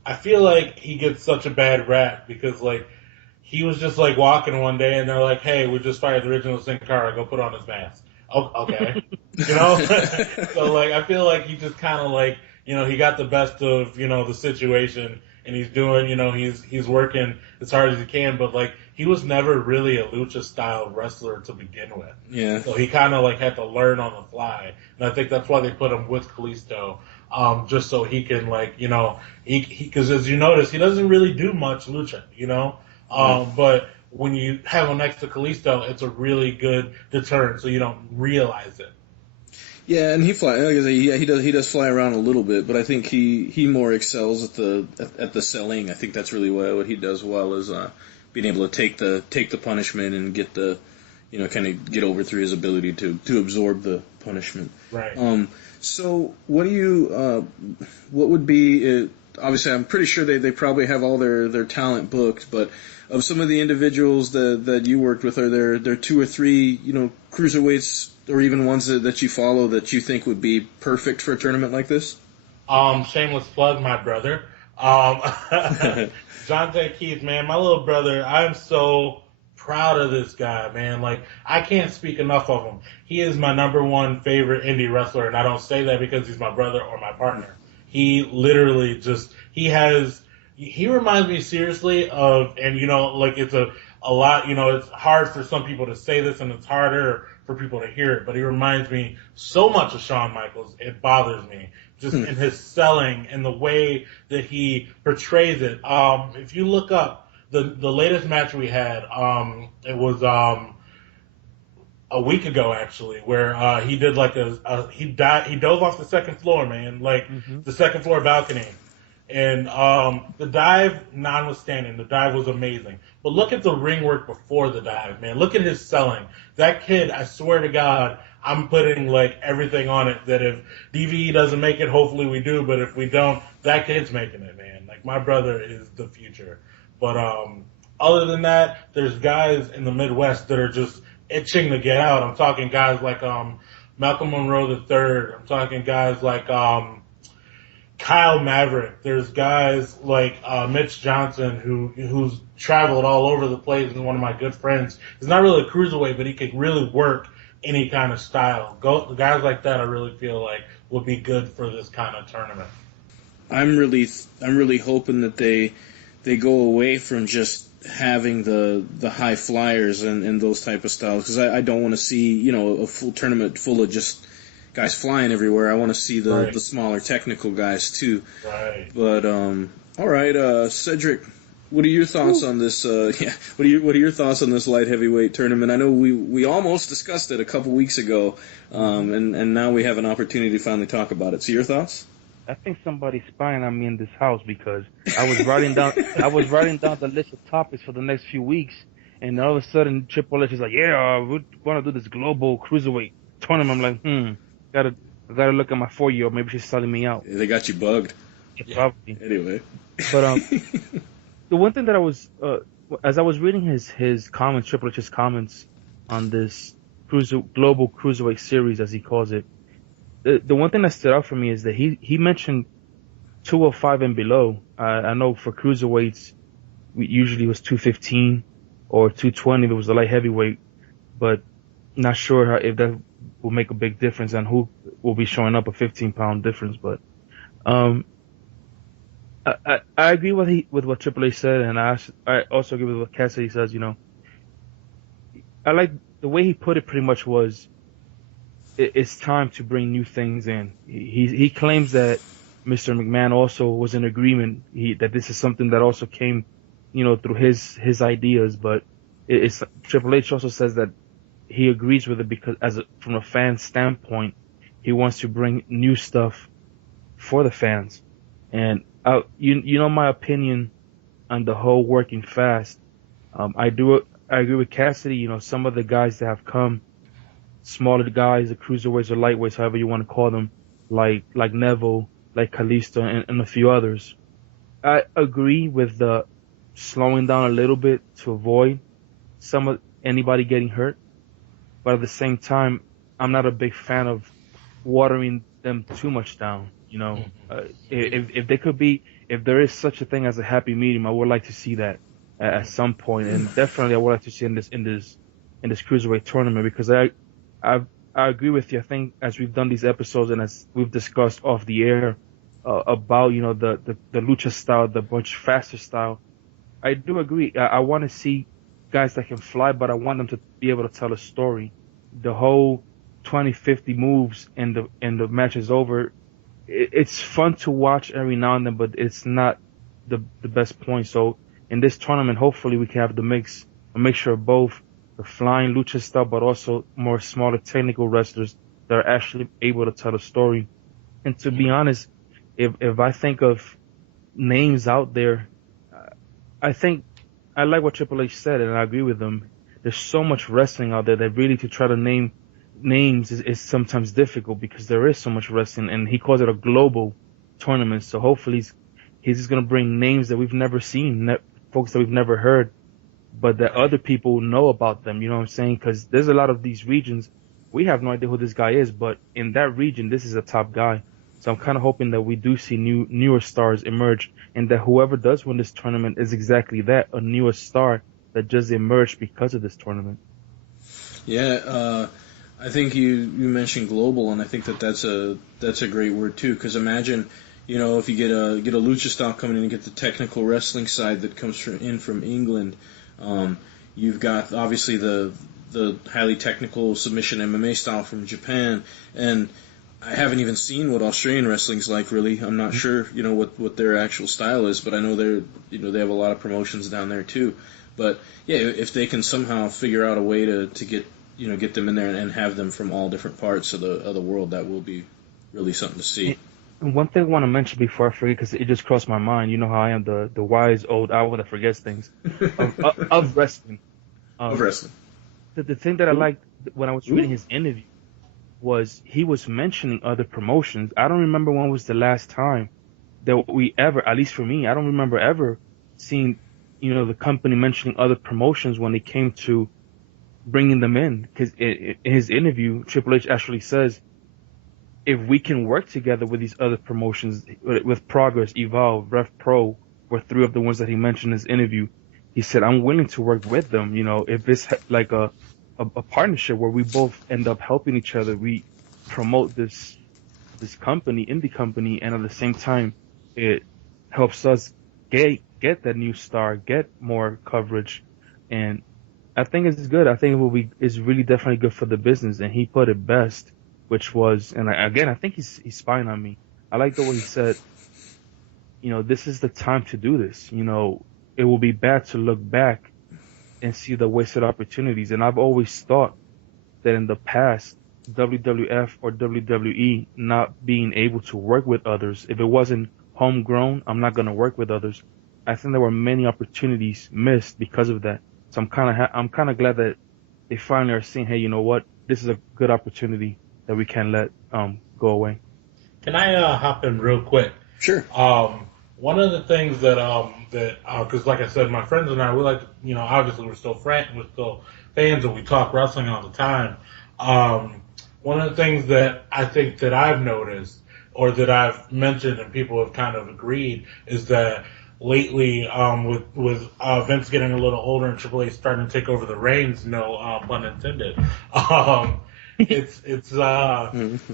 I feel like he gets such a bad rap because, like, he was just, like, walking one day, and they're like, hey, we just fired the original Sin Cara. Go put on his mask. Oh, okay. So, like, I feel like he just kind of, like, he got the best of, the situation, and he's doing, he's working as hard as he can, but, like, he was never really a lucha-style wrestler to begin with. Yeah. So he kind of, like, had to learn on the fly. And I think that's why they put him with Kalisto, just so he can, like, because as you notice, he doesn't really do much lucha, but when you have him next to Kalisto, it's a really good deterrent, so you don't realize it. Yeah, and he does fly around a little bit, but I think he more excels at the selling. I think that's really what he does well, is being able to take the punishment and get the kind of get over through his ability to absorb the punishment. Right. So what would be obviously I'm pretty sure they probably have all their talent booked, but of some of the individuals that you worked with, are there 2 or 3, cruiserweights or even ones that you follow that you think would be perfect for a tournament like this? Shameless plug, my brother. John J. Keith, man, my little brother, I'm so proud of this guy, man. Like, I can't speak enough of him. He is my number 1 favorite indie wrestler, and I don't say that because he's my brother or my partner. He literally he reminds me seriously of, and like it's a lot, it's hard for some people to say this and it's harder for people to hear it, but he reminds me so much of Shawn Michaels, it bothers me. Just in his selling and the way that he portrays it. If you look up the latest match we had, it was a week ago actually, where he did like he dove off the second floor, man, like the second floor balcony. And the dive, notwithstanding, the dive was amazing. But look at the ring work before the dive, man. Look at his selling. That kid, I swear to God, I'm putting like everything on it that if DVE doesn't make it, hopefully we do. But if we don't, that kid's making it, man. Like, my brother is the future. But other than that, there's guys in the Midwest that are just itching to get out. I'm talking guys like Malcolm Monroe III. I'm talking guys like Kyle Maverick. There's guys like Mitch Johnson who's traveled all over the place and one of my good friends. He's not really a cruiserweight, but he could really work any kind of style. Guys like that I really feel like would be good for this kind of tournament. I'm really hoping that they go away from just having the high flyers and those type of styles, because I don't want to see a full tournament full of just guys flying everywhere. I want to see the smaller technical guys too. Right. But all right, Cedric, what are your thoughts on this? What are your thoughts on this light heavyweight tournament? I know we almost discussed it a couple weeks ago, and now we have an opportunity to finally talk about it. So your thoughts? I think somebody's spying on me in this house, because I was writing down the list of topics for the next few weeks, and all of a sudden Triple H is like, "Yeah, we want to do this global cruiserweight tournament." I'm like, gotta look at my 4-year-old. Maybe she's selling me out. Yeah, they got you bugged. Yeah, probably. Anyway, but the one thing that I was as I was reading his comments, Triple H's comments on this global cruiserweight series, as he calls it. The one thing that stood out for me is that he mentioned 205 and below. I know for cruiserweights, usually it was 215 or 220 if it was a light heavyweight, but not sure if that will make a big difference and who will be showing up, a 15-pound difference. But I agree with what Triple H said, and I also agree with what Cassidy says. I like the way he put it. Pretty much was, it's time to bring new things in. He claims that Mr. McMahon also was in agreement that this is something that also came, through his ideas. But it's Triple H also says that he agrees with it because, from a fan standpoint, he wants to bring new stuff for the fans. And my opinion on the whole working fast. I agree with Cassidy. Some of the guys that have come, smaller guys, the cruiserweights or lightweights, however you want to call them, like Neville, like Kalisto, and a few others. I agree with the slowing down a little bit to avoid anybody getting hurt, but at the same time, I'm not a big fan of watering them too much down. If there is such a thing as a happy medium, I would like to see that at some point, and definitely I would like to see in this cruiserweight tournament, because I agree with you. I think as we've done these episodes and as we've discussed off the air about the lucha style, the much faster style, I do agree. I want to see guys that can fly, but I want them to be able to tell a story. The whole 20-50 moves and the match is over. It's fun to watch every now and then, but it's not the best point. So in this tournament, hopefully we can have a mixture of both the flying lucha style, but also more smaller technical wrestlers that are actually able to tell a story. And to be honest, if I think of names out there, I think I like what Triple H said, and I agree with him. There's so much wrestling out there that really to try to name names is sometimes difficult, because there is so much wrestling, and he calls it a global tournament. So hopefully he's just going to bring names that we've never seen, folks that we've never heard, but that other people know about them. You know what I'm saying? Because there's a lot of these regions, we have no idea who this guy is, but in that region, this is a top guy. So I'm kind of hoping that we do see newer stars emerge, and that whoever does win this tournament is exactly that, a newer star that just emerged because of this tournament. Yeah, I think you mentioned global, and I think that's a great word too. Because imagine, if you get a lucha style coming in and get the technical wrestling side that comes from England, you've got obviously the highly technical submission MMA style from Japan, and I haven't even seen what Australian wrestling's like, really. I'm not sure, what their actual style is, but I know they have a lot of promotions down there too. But yeah, if they can somehow figure out a way to get them in there and have them from all different parts of the world, that will be really something to see. And one thing I want to mention before I forget, because it just crossed my mind, you know how I am, the wise old owl that forgets things, of wrestling. Of wrestling. The thing that I liked when I was reading his interview was he was mentioning other promotions. I don't remember when was the last time that we ever, at least for me, I don't remember ever seeing, the company mentioning other promotions when it came to bringing them in. Because in his interview, Triple H actually says, if we can work together with these other promotions, with Progress, Evolve, Rev Pro, were three of the ones that he mentioned in his interview, he said, I'm willing to work with them. If it's like a partnership where we both end up helping each other, we promote this company, indie company, and at the same time, it helps us get that new star, get more coverage, and I think it's good. I think it's really definitely good for the business, and he put it best, which was, and I think he's spying on me. I like the way he said, this is the time to do this. It will be bad to look back and see the wasted opportunities. And I've always thought that in the past, WWF or WWE not being able to work with others, if it wasn't homegrown, I'm not going to work with others. I think there were many opportunities missed because of that. So I'm kind of glad that they finally are saying, hey, you know what? This is a good opportunity that we can't let go away. Can I hop in real quick? Sure. One of the things that because like I said, my friends and I, we like, obviously we're still fans and we talk wrestling all the time. One of the things that I think that I've noticed or that I've mentioned and people have kind of agreed is that lately, with Vince getting a little older and Triple H starting to take over the reins, no pun intended. It's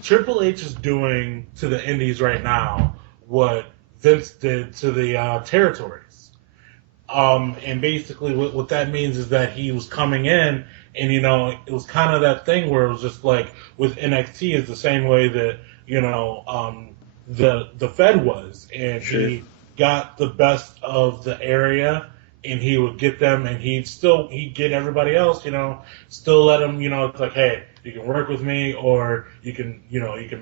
Triple H is doing to the indies right now what Vince did to the territories. And basically what that means is that he was coming in and, it was kind of that thing where it was just like with NXT is the same way that, the Fed was. And sure. He got the best of the area and he would get them and he'd get everybody else, still let them, it's like, hey, you can work with me or you can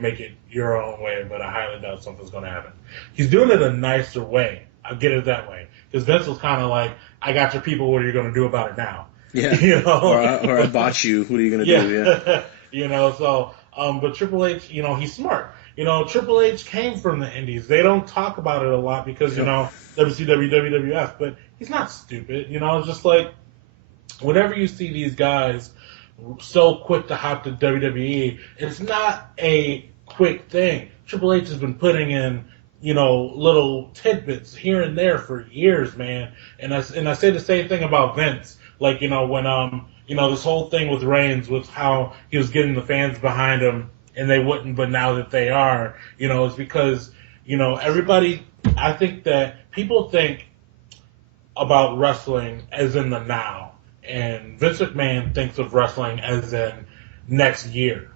make it your own way, but I highly doubt something's going to happen. He's doing it a nicer way. I'll get it that way. Because Vince was kind of like, I got your people, what are you going to do about it now? Yeah. Or I bought you, what are you going to do? Yeah. But Triple H, he's smart. Triple H came from the indies. They don't talk about it a lot because, WCW, WWF, but he's not stupid. It's just like, whenever you see these guys so quick to hop to WWE, it's not a quick thing. Triple H has been putting in, little tidbits here and there for years, man. And I say the same thing about Vince. Like, when, this whole thing with Reigns, with how he was getting the fans behind him and they wouldn't, but now that they are, it's because, everybody, I think that people think about wrestling as in the now. And Vince McMahon thinks of wrestling as in next year.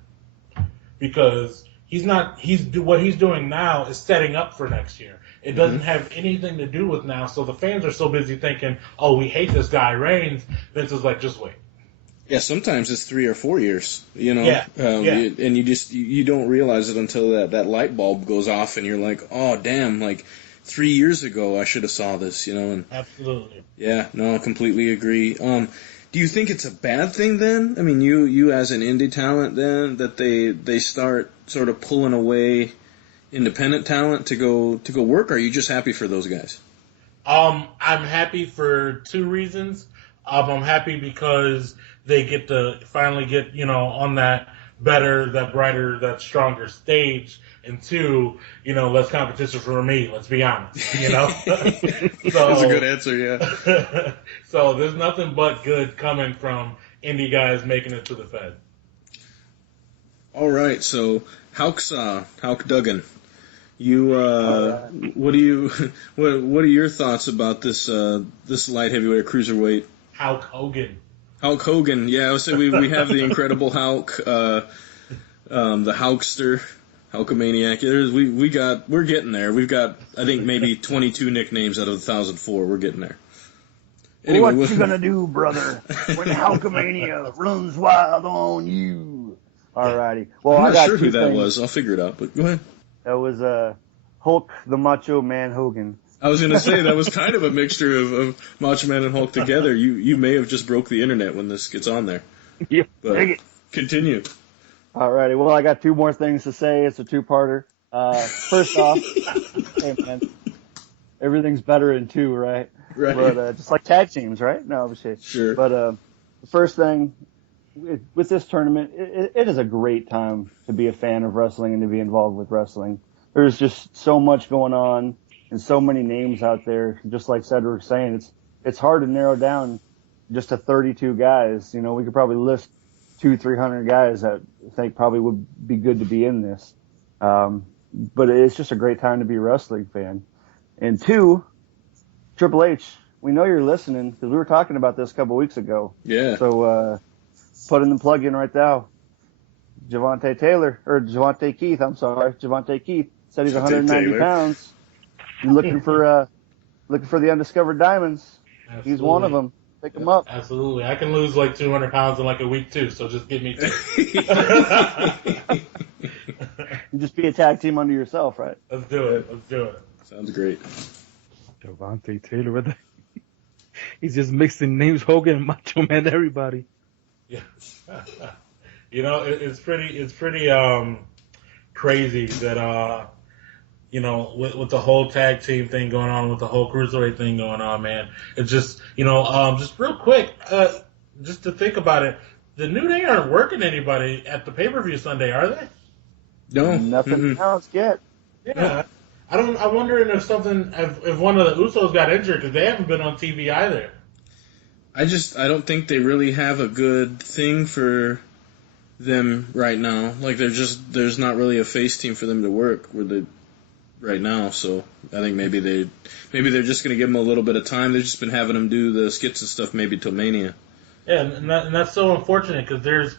Because what he's doing now is setting up for next year. It doesn't have anything to do with now. So the fans are so busy thinking, oh, we hate this guy, Reigns. Vince is like, just wait. Yeah, sometimes it's 3 or 4 years, Yeah. And you don't realize it until that light bulb goes off and you're like, oh, damn, like 3 years ago I should have saw this, and Absolutely. Yeah, no, I completely agree. Do you think it's a bad thing then? I mean, you as an indie talent then, that they start sort of pulling away, independent talent to go work? Or are you just happy for those guys? I'm happy for two reasons. I'm happy because they get to finally get, on that better, that brighter, that stronger stage. And two, less competition for me, let's be honest, So, that's a good answer, yeah. So there's nothing but good coming from indie guys making it to the Fed. All right, so Hauk Duggan. You, what are your thoughts about this light heavyweight cruiserweight? Hulk Hogan. Hulk Hogan, yeah. I would say we have the Incredible Hulk, the Hulkster, Hulkamaniac. We're getting there. We've got, I think, maybe 22 nicknames out of 1,004. We're getting there. Anyway, what you gonna do, brother, when Hulkamania runs wild on you? Alrighty. Well, I'm I not got sure who that things. was. I'll figure it out. But go ahead. That was Hulk the Macho Man Hogan. I was going to say that was kind of a mixture of Macho Man and Hulk together. You may have just broke the internet when this gets on there. Yeah, but continue. Alrighty, well, I got two more things to say. It's a two-parter. First off, hey man, everything's better in two, right? Right. But just like tag teams, right? No, obviously. Sure. But the first thing with this tournament, it is a great time to be a fan of wrestling and to be involved with wrestling. There's just so much going on. And so many names out there, just like Cedric was saying, it's hard to narrow down just to 32 guys. We could probably list 200-300 guys that I think probably would be good to be in this. But it's just a great time to be a wrestling fan. And two, Triple H, we know you're listening because we were talking about this a couple weeks ago. Yeah. So putting the plug in right now. Javante Keith said he's 190 pounds. You're looking for the undiscovered diamonds. Absolutely. He's one of them. Pick him up. Absolutely. I can lose like 200 pounds in like a week too, so just give me two. You just be a tag team under yourself, right? Let's do it. Sounds great. Javante Taylor, he's just mixing names, Hogan, Macho Man, everybody. Yeah. It's pretty crazy that with the whole tag team thing going on, with the whole cruiserweight thing going on, man. It's just, just real quick, just to think about it, the New Day aren't working anybody at the pay-per-view Sunday, are they? No. Nothing announced yet. Yeah. I'm wondering if one of the Usos got injured, because they haven't been on TV either. I don't think they really have a good thing for them right now. Like, there's not really a face team for them to work right now, so I think maybe they're just going to give them a little bit of time. They've just been having them do the skits and stuff maybe till Mania. Yeah, and that's so unfortunate because there's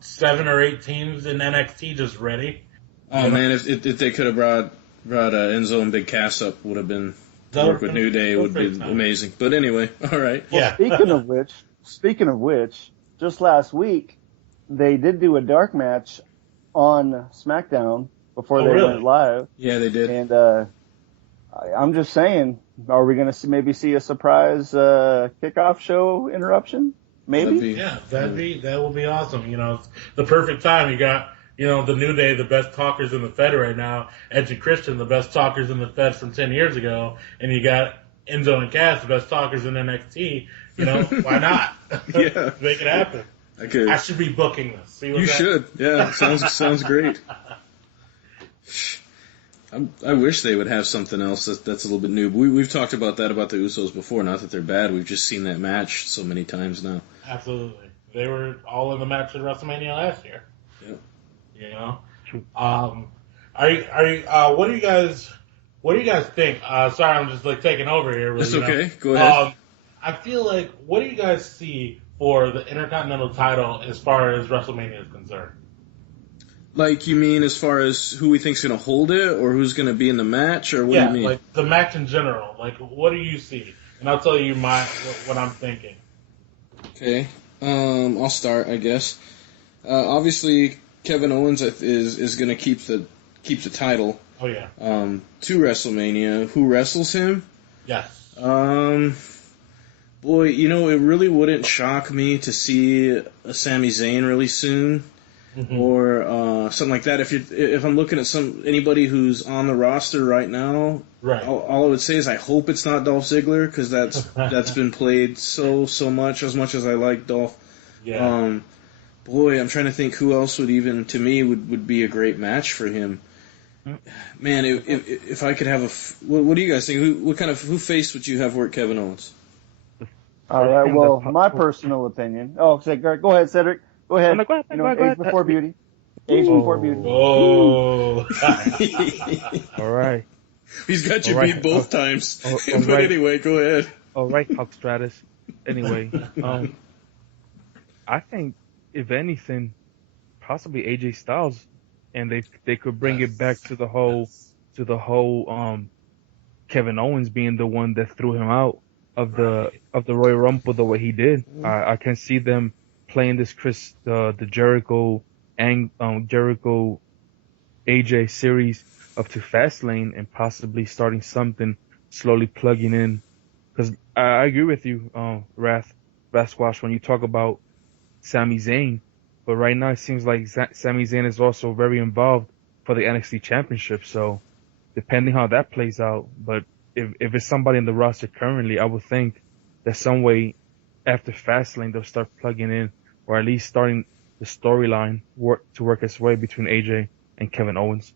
7 or 8 teams in NXT just ready. Oh man, if they could have brought Enzo and Big Cass up, would have been to work with New Day would be amazing. But anyway, all right. Yeah. Speaking of which, just last week they did do a dark match on SmackDown before they went live. Yeah, they did. And I'm just saying, are we going to maybe see a surprise kickoff show interruption? Maybe. That will be awesome. It's the perfect time. You got the New Day, the best talkers in the Fed right now. Edge and Christian, the best talkers in the Fed from 10 years ago, and you got Enzo and Cass, the best talkers in NXT. Why not? Yeah, make it happen. Okay. I should be booking this. You should. Yeah, sounds great. I wish they would have something else that's a little bit new. But we've talked about that about the Usos before. Not that they're bad. We've just seen that match so many times now. Absolutely, they were all in the match at WrestleMania last year. Yeah. What do you guys think? Sorry, I'm just taking over here. That's okay. Go ahead. I feel like, what do you guys see for the Intercontinental title as far as WrestleMania is concerned? Like, you mean as far as who we think's going to hold it, or who's going to be in the match, or what do you mean? Like the match in general. Like, what do you see? And I'll tell you what I'm thinking. Okay. I'll start, I guess. Obviously, Kevin Owens is going to keep the title. Oh yeah. To WrestleMania. Who wrestles him? Yes. Boy, it really wouldn't shock me to see a Sami Zayn really soon. or something like that. If I'm looking at anybody who's on the roster right now, Right. all I would say is I hope it's not Dolph Ziggler, because that's been played so much as I like Dolph. Yeah. Boy, I'm trying to think who else would be a great match for him. Man, if I could have what do you guys think? Who face would you have work Kevin Owens? All right. Well, my personal opinion. Oh, go ahead, Cedric. Go ahead. No, go ahead. Age before beauty. Age before beauty. Oh. All right. He's got you beat both times. But right. Anyway, go ahead. All right, Hulk Stratus. Anyway, I think if anything, possibly AJ Styles, and they could bring it back to the whole Kevin Owens being the one that threw him out of the Royal Rumble the way he did. I can see them playing this the Jericho AJ series up to Fastlane and possibly starting something slowly plugging in. Because I agree with you, Wrath Squash, when you talk about Sami Zayn. But right now it seems like Sami Zayn is also very involved for the NXT Championship. So depending how that plays out, but if it's somebody in the roster currently, I would think that some way after Fastlane they'll start plugging in, or at least starting the storyline to work its way between AJ and Kevin Owens.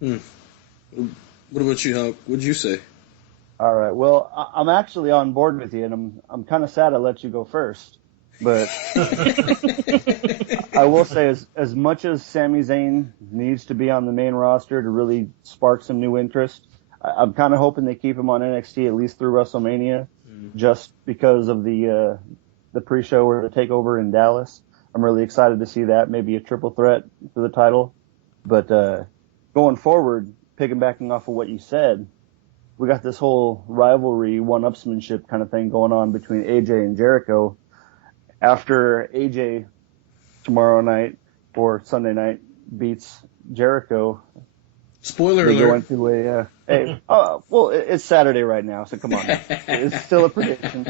What about you, Hulk? What'd you say? All right. Well, I'm actually on board with you, and I'm kind of sad I let you go first. But I will say, as much as Sami Zayn needs to be on the main roster to really spark some new interest, I'm kind of hoping they keep him on NXT at least through WrestleMania, just because of the pre-show or the takeover in Dallas. I'm really excited to see that, maybe a triple threat for the title. But going forward, piggybacking off of what you said, we got this whole rivalry, one-upsmanship kind of thing going on between AJ and Jericho. After AJ tomorrow night or Sunday night beats Jericho, spoiler they alert. go into it's Saturday right now, so come on. It's still a prediction.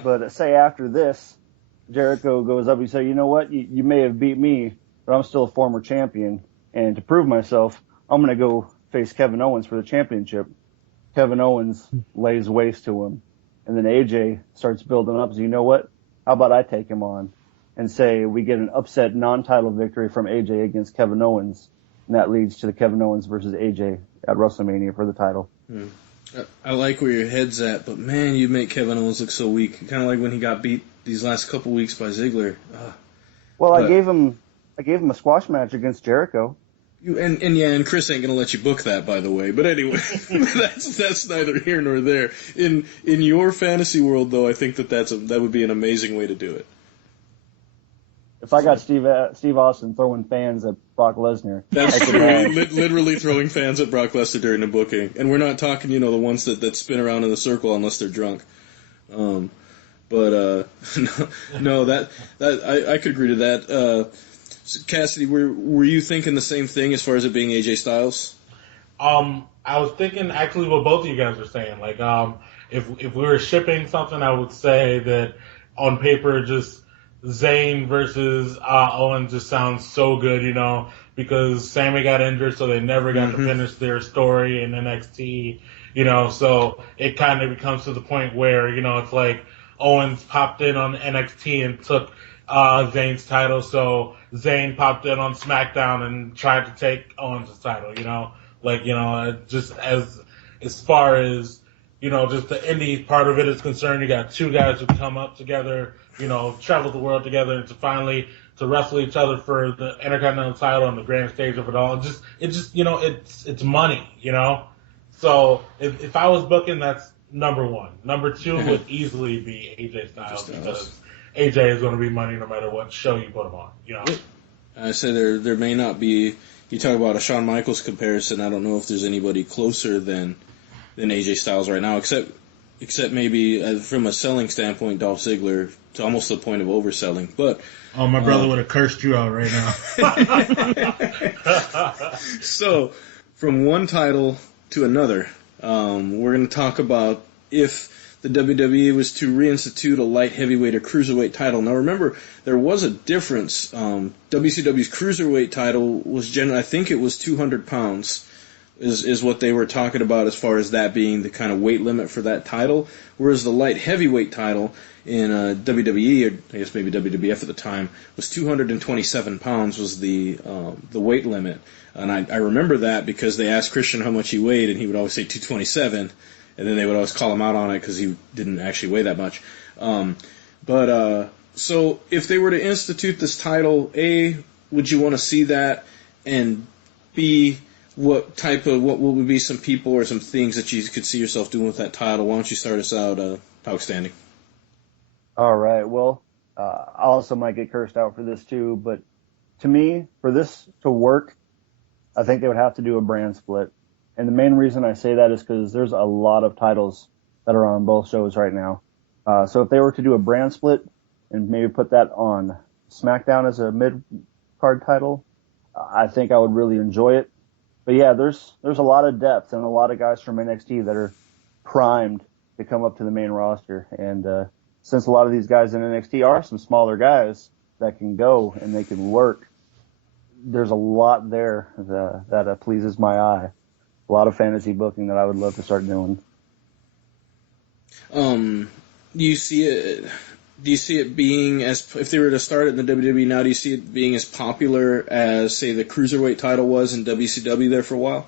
But say after this, Jericho goes up and says, you know what, you may have beat me, but I'm still a former champion. And to prove myself, I'm going to go face Kevin Owens for the championship. Kevin Owens lays waste to him. And then AJ starts building up. So you know what? How about I take him on and say we get an upset non-title victory from AJ against Kevin Owens. And that leads to the Kevin Owens versus AJ at WrestleMania for the title. I like where your head's at, but man, you make Kevin Owens look so weak. Kind of like when he got beat these last couple weeks by Ziggler. I gave him a squash match against Jericho. And Chris ain't gonna let you book that, by the way. But anyway, that's neither here nor there. In your fantasy world, though, I think that would be an amazing way to do it. If I got Steve Austin throwing fans at Brock Lesnar, that's true. Literally throwing fans at Brock Lesnar during the booking, and we're not talking, the ones that spin around in the circle unless they're drunk. No, I could agree to that. Cassidy, were you thinking the same thing as far as it being AJ Styles? I was thinking actually what both of you guys were saying. Like, if we were shipping something, I would say that on paper, just Zayn versus Owen just sounds so good, because Sammy got injured, so they never got to finish their story in NXT, so it kind of becomes to the point where, it's like Owens popped in on NXT and took Zayn's title, so Zayn popped in on SmackDown and tried to take Owens' title, just as far as, just the indie part of it is concerned, you got two guys who come up together, travel the world together, and to wrestle each other for the Intercontinental title on the grand stage of it all. It's money, So if I was booking, that's number one. Number two would easily be AJ Styles, because AJ is going to be money no matter what show you put him on, I say there may not be. You talk about a Shawn Michaels comparison. I don't know if there's anybody closer than AJ Styles right now, except maybe from a selling standpoint, Dolph Ziggler, to almost the point of overselling. But my brother would have cursed you out right now. So, from one title to another, we're going to talk about if the WWE was to reinstitute a light heavyweight or cruiserweight title. Now remember, there was a difference. WCW's cruiserweight title was I think it was 200 pounds. Is what they were talking about as far as that being the kind of weight limit for that title, whereas the light heavyweight title in WWE, or I guess maybe WWF at the time, was 227 pounds was the weight limit. And I remember that because they asked Christian how much he weighed, and he would always say 227, and then they would always call him out on it because he didn't actually weigh that much. So if they were to institute this title, A, would you want to see that, and B, what would be some people or some things that you could see yourself doing with that title? Why don't you start us out, Outstanding? All right. Well, I also might get cursed out for this too, but to me, for this to work, I think they would have to do a brand split. And the main reason I say that is because there's a lot of titles that are on both shows right now. So if they were to do a brand split and maybe put that on SmackDown as a mid-card title, I think I would really enjoy it. But yeah, there's a lot of depth and a lot of guys from NXT that are primed to come up to the main roster. And since a lot of these guys in NXT are some smaller guys that can go and they can work, there's a lot there that pleases my eye. A lot of fantasy booking that I would love to start doing. Do you see it being if they were to start it in the WWE now, do you see it being as popular as, say, the Cruiserweight title was in WCW there for a while?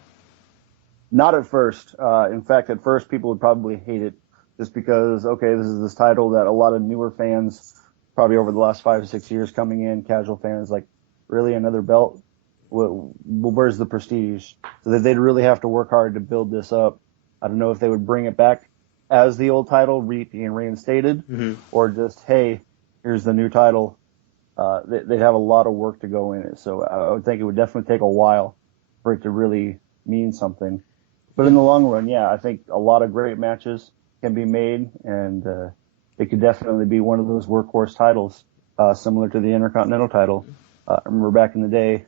Not at first. In fact, at first people would probably hate it just because, okay, this is this title that a lot of newer fans, probably over the last 5 or 6 years coming in, casual fans, like, really another belt? Where's the prestige? So that they'd really have to work hard to build this up. I don't know if they would bring it back as the old title, being reinstated, or just, hey, here's the new title. They'd have a lot of work to go in it. So I would think it would definitely take a while for it to really mean something. But in the long run, yeah, I think a lot of great matches can be made, and it could definitely be one of those workhorse titles, similar to the Intercontinental title. I remember back in the day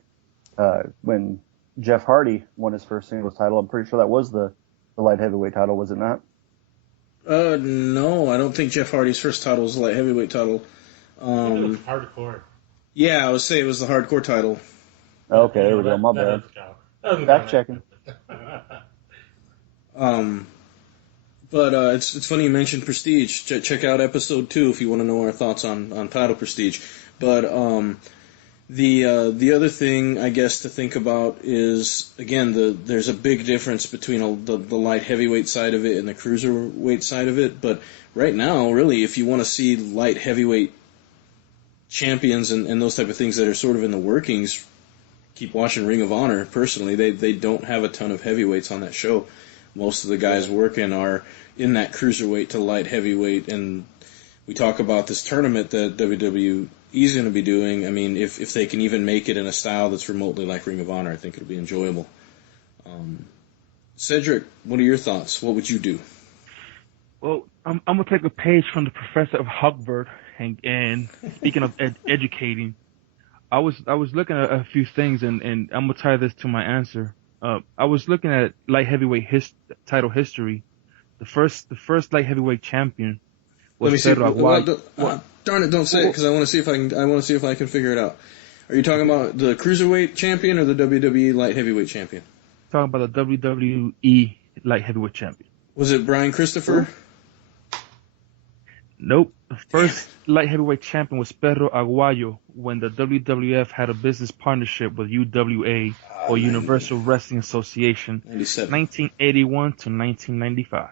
when Jeff Hardy won his first singles title. I'm pretty sure that was the light heavyweight title, was it not? No, I don't think Jeff Hardy's first title was the light heavyweight title. I think it was hardcore. Yeah, I would say it was the hardcore title. Okay, there we go. My bad. Fact checking. But it's funny you mentioned Prestige. Check out episode 2 if you want to know our thoughts on title Prestige. But the other thing, I guess, to think about is, again, there's a big difference between the light heavyweight side of it and the cruiserweight side of it. But right now, really, if you want to see light heavyweight champions and those type of things that are sort of in the workings, keep watching Ring of Honor. Personally, they don't have a ton of heavyweights on that show. Most of the guys working are in that cruiserweight to light heavyweight, and we talk about this tournament that WWE is going to be doing. I mean, if they can even make it in a style that's remotely like Ring of Honor, I think it'll be enjoyable. Cedric, what are your thoughts? What would you do? Well, I'm going to take a page from the Professor of Huckberg, and speaking of educating, I was looking at a few things, and I'm going to tie this to my answer. I was looking at light heavyweight title history. The first light heavyweight champion was Pedro Aguayo. Darn it! Don't say it because I want to see if I can figure it out. Are you talking about the cruiserweight champion or the WWE light heavyweight champion? Talking about the WWE light heavyweight champion. Was it Brian Christopher? Nope. The first light heavyweight champion was Pedro Aguayo when the WWF had a business partnership with UWA, or Universal Wrestling Association, 1981 to 1995.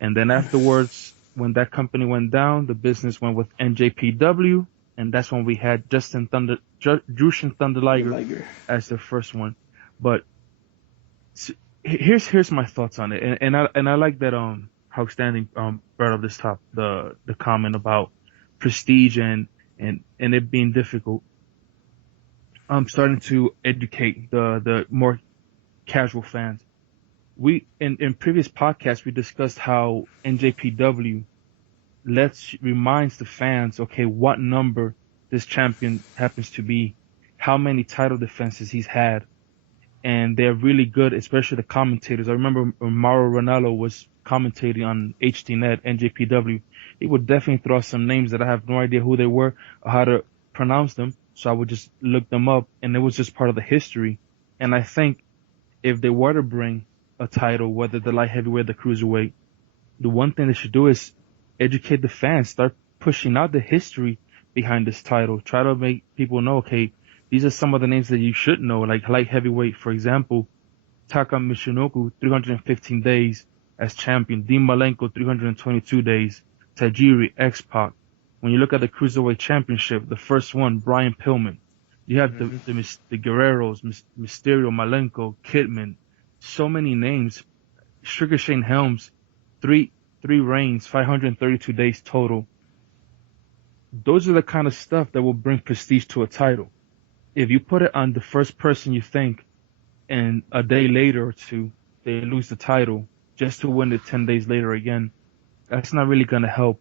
And then afterwards, when that company went down, the business went with NJPW, and that's when we had Jushin Thunder Liger as the first one. But here's my thoughts on it, and I like that Outstanding brought up this the comment about prestige and it being difficult. I'm starting to educate the more casual fans. We in previous podcasts we discussed how NJPW reminds the fans, okay, what number this champion happens to be, how many title defenses he's had, and they're really good, especially the commentators. I remember Mauro Ranallo was commentating on HDNet, NJPW, he would definitely throw out some names that I have no idea who they were or how to pronounce them. So I would just look them up, and it was just part of the history. And I think if they were to bring a title, whether the light heavyweight or the cruiserweight, the one thing they should do is educate the fans, start pushing out the history behind this title. Try to make people know, okay, these are some of the names that you should know, like light heavyweight, for example, Taka Michinoku, 315 days as champion. Dean Malenko, 322 days. Tajiri, X-Pac. When you look at the Cruiserweight Championship, the first one, Brian Pillman. You have the Guerreros, Mysterio, Malenko, Kidman. So many names. Sugar Shane Helms, three reigns, 532 days total. Those are the kind of stuff that will bring prestige to a title. If you put it on the first person you think, and a day later or two, they lose the title just to win it 10 days later again, that's not really going to help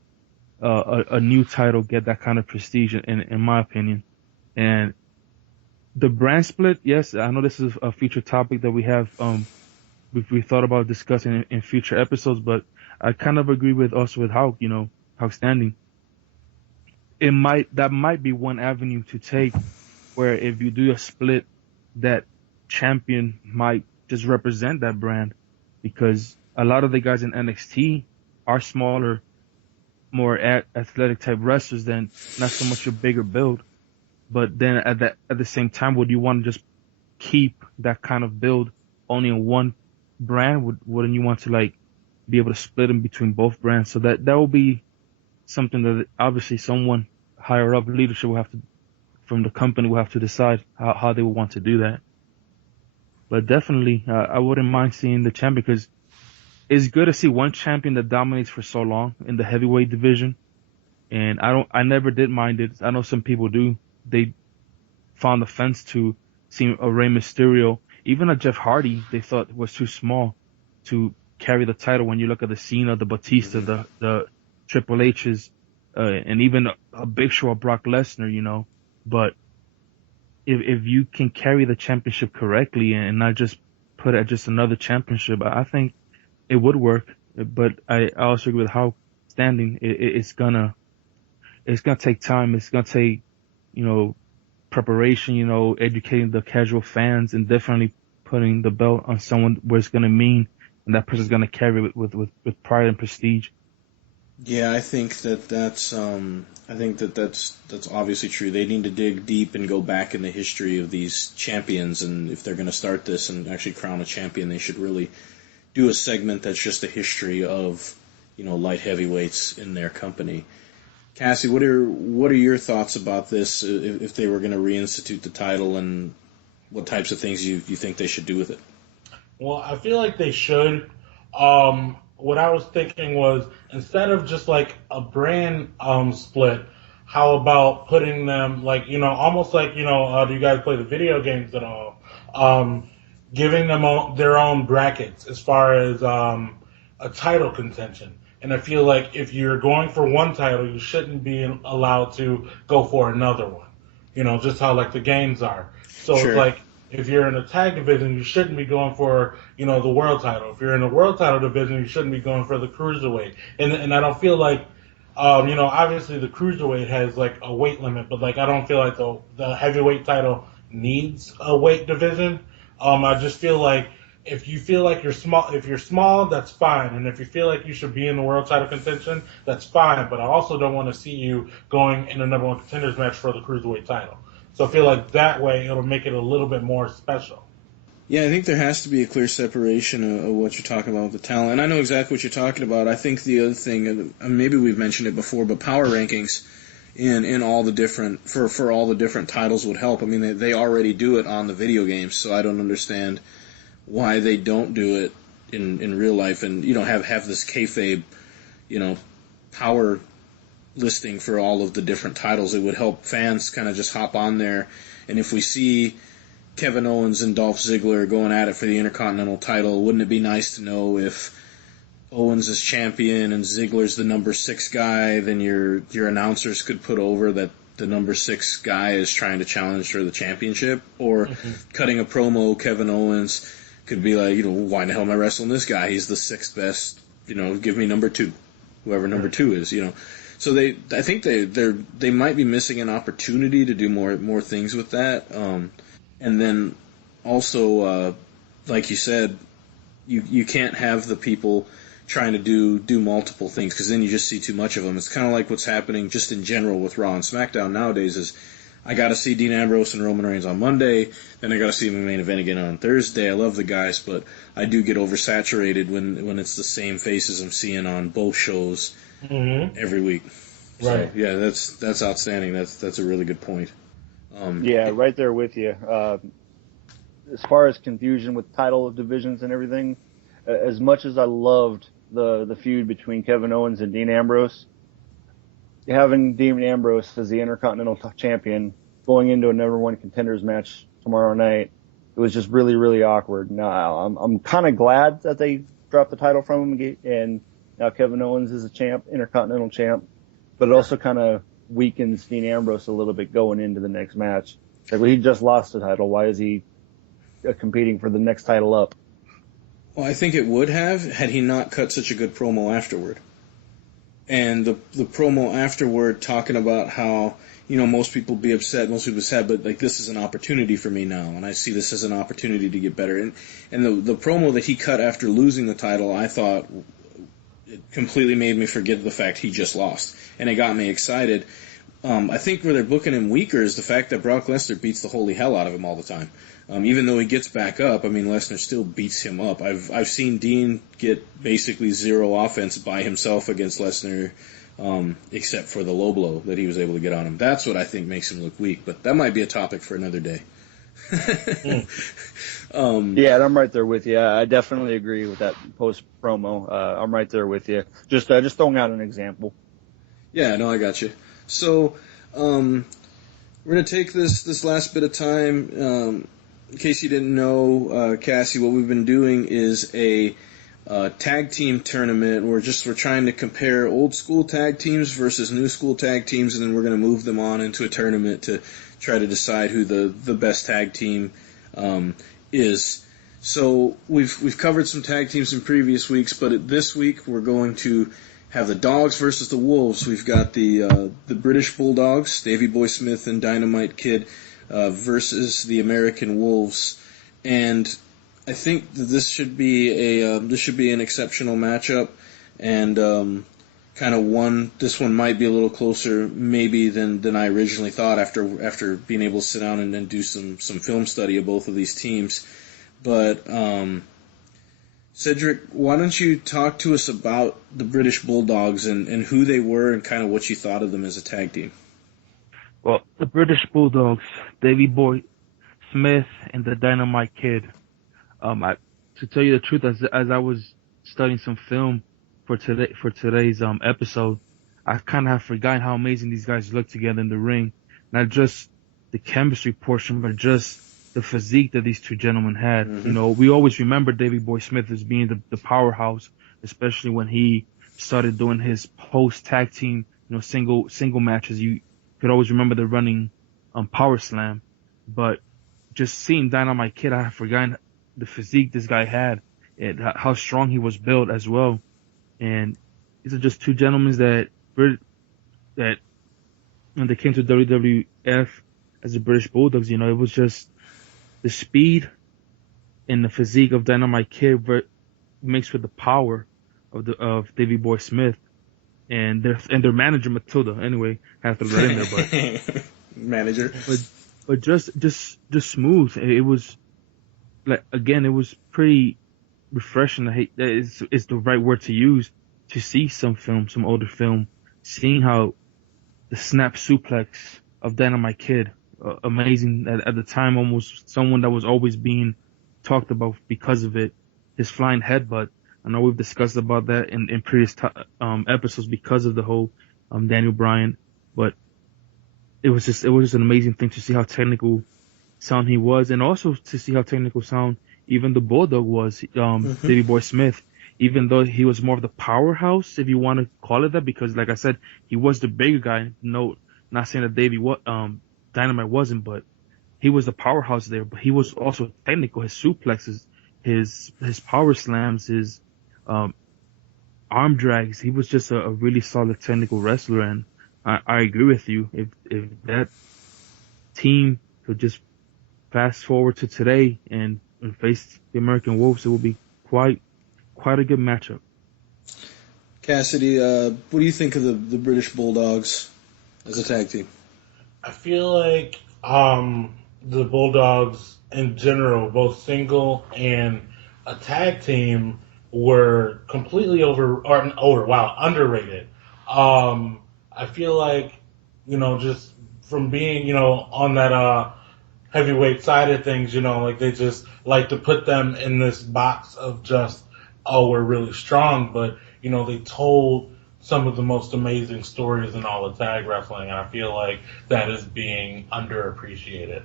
a new title get that kind of prestige, in my opinion. And the brand split, yes, I know this is a future topic that we have, we thought about discussing in future episodes, but I kind of agree with Hawk, Hawk Standing. That might be one avenue to take, where if you do a split, that champion might just represent that brand, because a lot of the guys in NXT are smaller, more athletic type wrestlers than not so much a bigger build. But then at the same time, would you want to just keep that kind of build only in one brand? Wouldn't you want to be able to split them between both brands? So that will be something that obviously someone higher up leadership from the company will have to decide how they would want to do that. But definitely, I wouldn't mind seeing the champion, because it's good to see one champion that dominates for so long in the heavyweight division. And I never did mind it. I know some people do. They found offense to seeing a Rey Mysterio, even a Jeff Hardy, they thought was too small to carry the title. When you look at the Cena, the Batista, the Triple H's, and even a Big Show or Brock Lesnar, But if you can carry the championship correctly and not just put it at just another championship, I think it would work. But I also agree with how Standing, it's gonna take time. It's gonna take, preparation, educating the casual fans, and definitely putting the belt on someone where it's gonna mean, and that person's gonna carry it with pride and prestige. Yeah, I think that's obviously true. They need to dig deep and go back in the history of these champions, and if they're going to start this and actually crown a champion, they should really do a segment that's just a history of, light heavyweights in their company. Cassie, what are your thoughts about this, if they were going to reinstitute the title, and what types of things you think they should do with it? Well, I feel like they should. What I was thinking was, instead of just a brand split, how about putting them almost do you guys play the video games at all? Giving them their own brackets as far as a title contention. And I feel like if you're going for one title, you shouldn't be allowed to go for another one. Just how the games are. So Sure. It's if you're in a tag division, you shouldn't be going for, the world title. If you're in the world title division, you shouldn't be going for the cruiserweight. And I don't feel like, obviously the cruiserweight has a weight limit, but I don't feel like the heavyweight title needs a weight division. I just feel like if you feel like if you're small, that's fine. And if you feel like you should be in the world title contention, that's fine. But I also don't want to see you going in a number one contenders match for the cruiserweight title. So I feel like that way it'll make it a little bit more special. Yeah, I think there has to be a clear separation of what you're talking about with the talent. And I know exactly what you're talking about. I think the other thing, maybe we've mentioned it before, but power rankings in all the different, for all the different titles would help. I mean, they already do it on the video games, so I don't understand why they don't do it in real life and, have this kayfabe, power listing for all of the different titles. It would help fans kind of just hop on there. And if we see Kevin Owens and Dolph Ziggler going at it for the Intercontinental title, wouldn't it be nice to know if Owens is champion and Ziggler's the number 6 guy, then your announcers could put over that the number 6 guy is trying to challenge for the championship? Or cutting a promo, Kevin Owens could be like, why the hell am I wrestling this guy? He's the 6th best give me number 2, whoever number 2 is, So I think they might be missing an opportunity to do more things with that. And then also, like you said, you can't have the people trying to do multiple things, because then you just see too much of them. It's kind of like what's happening just in general with Raw and SmackDown nowadays is I got to see Dean Ambrose and Roman Reigns on Monday, then I got to see the main event again on Thursday. I love the guys, but I do get oversaturated when it's the same faces I'm seeing on both shows every week. Right. So, yeah, that's outstanding. That's a really good point. Yeah, right there with you. As far as confusion with title divisions and everything, as much as I loved the feud between Kevin Owens and Dean Ambrose, having Dean Ambrose as the Intercontinental Champion going into a number 1 contenders match tomorrow night, it was just really, really awkward. Now, I'm kind of glad that they dropped the title from him, and now Kevin Owens is a champ, Intercontinental champ, but it also kind of weakens Dean Ambrose a little bit going into the next match. Like, well, he just lost the title. Why is he competing for the next title up? Well, I think it would have had he not cut such a good promo afterward. And the promo afterward talking about how, most people be upset, most people sad, but like, this is an opportunity for me now, and I see this as an opportunity to get better. And the promo that he cut after losing the title, I thought it completely made me forget the fact he just lost. And it got me excited. I think where they're booking him weaker is the fact that Brock Lesnar beats the holy hell out of him all the time. Even though he gets back up, Lesnar still beats him up. I've seen Dean get basically zero offense by himself against Lesnar, except for the low blow that he was able to get on him. That's what I think makes him look weak, but that might be a topic for another day. Yeah, and I'm right there with you. I definitely agree with that post promo. I'm right there with you. Just throwing out an example. Yeah, no, I got you. So, we're going to take this last bit of time. In case you didn't know, Cassie, what we've been doing is a tag team tournament. We're trying to compare old school tag teams versus new school tag teams, and then we're going to move them on into a tournament to try to decide who the best tag team is. So we've covered some tag teams in previous weeks, but this week we're going to have the Dogs versus the Wolves. We've got the British Bulldogs, Davey Boy Smith and Dynamite Kid, versus the American Wolves, and I think that this should be an exceptional matchup, and this one might be a little closer maybe than I originally thought after being able to sit down and do some film study of both of these teams. But Cedric, why don't you talk to us about the British Bulldogs and who they were and kind of what you thought of them as a tag team? Well, the British Bulldogs, Davey Boy Smith and the Dynamite Kid. To tell you the truth, as I was studying some film for today's episode, I kind of have forgotten how amazing these guys look together in the ring. Not just the chemistry portion, but just the physique that these two gentlemen had. Mm-hmm. We always remember Davey Boy Smith as being the powerhouse, especially when he started doing his post tag team, single matches. You could always remember the running power slam, but just seeing Dynamite Kid, I have forgotten the physique this guy had and how strong he was built as well. And these are just two gentlemen that when they came to WWF as the British Bulldogs, it was just the speed and the physique of Dynamite Kid mixed with the power of Davey Boy Smith. And their manager Matilda, anyway, have to throw that in there, but manager, but just smooth. It was it was pretty refreshing. Is the right word to use to see some older film, seeing how the snap suplex of Dynamite Kid, amazing at the time, almost someone that was always being talked about because of it. His flying headbutt. I know we've discussed about that in previous episodes because of the whole Daniel Bryan, but it was just an amazing thing to see how technical sound he was, and also to see how technical sound even the Bulldog was, Davey Boy Smith, even though he was more of the powerhouse, if you want to call it that, because like I said, he was the bigger guy. No, not saying that Dynamite wasn't, but he was the powerhouse there. But he was also technical. His suplexes, his power slams, arm drags. He was just a really solid technical wrestler, and I agree with you. If that team could just fast forward to today and face the American Wolves, it will be quite a good matchup. Cassidy, what do you think of the British Bulldogs as a tag team? I feel like the Bulldogs in general, both single and a tag team, were completely underrated. I feel like, just from being, on that heavyweight side of things, like they just like to put them in this box of just, oh, we're really strong, but, they told some of the most amazing stories in all of tag wrestling, and I feel like that is being underappreciated.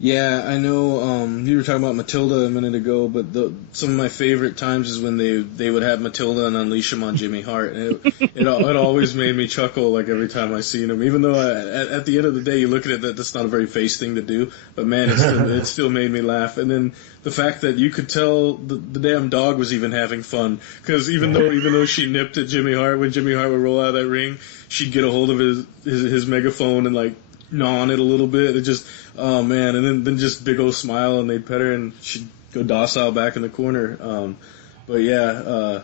Yeah, I know. You were talking about Matilda a minute ago, but some of my favorite times is when they would have Matilda and unleash him on Jimmy Hart. And it always made me chuckle, like every time I seen him. Even though at the end of the day, you look at it, that's not a very face thing to do. But man, it still made me laugh. And then the fact that you could tell the damn dog was even having fun, because even though she nipped at Jimmy Hart when Jimmy Hart would roll out of that ring, she'd get a hold of his megaphone and like gnaw on it a little bit. It just, oh man, and then just big old smile, and they'd pet her, and she'd go docile back in the corner. But yeah,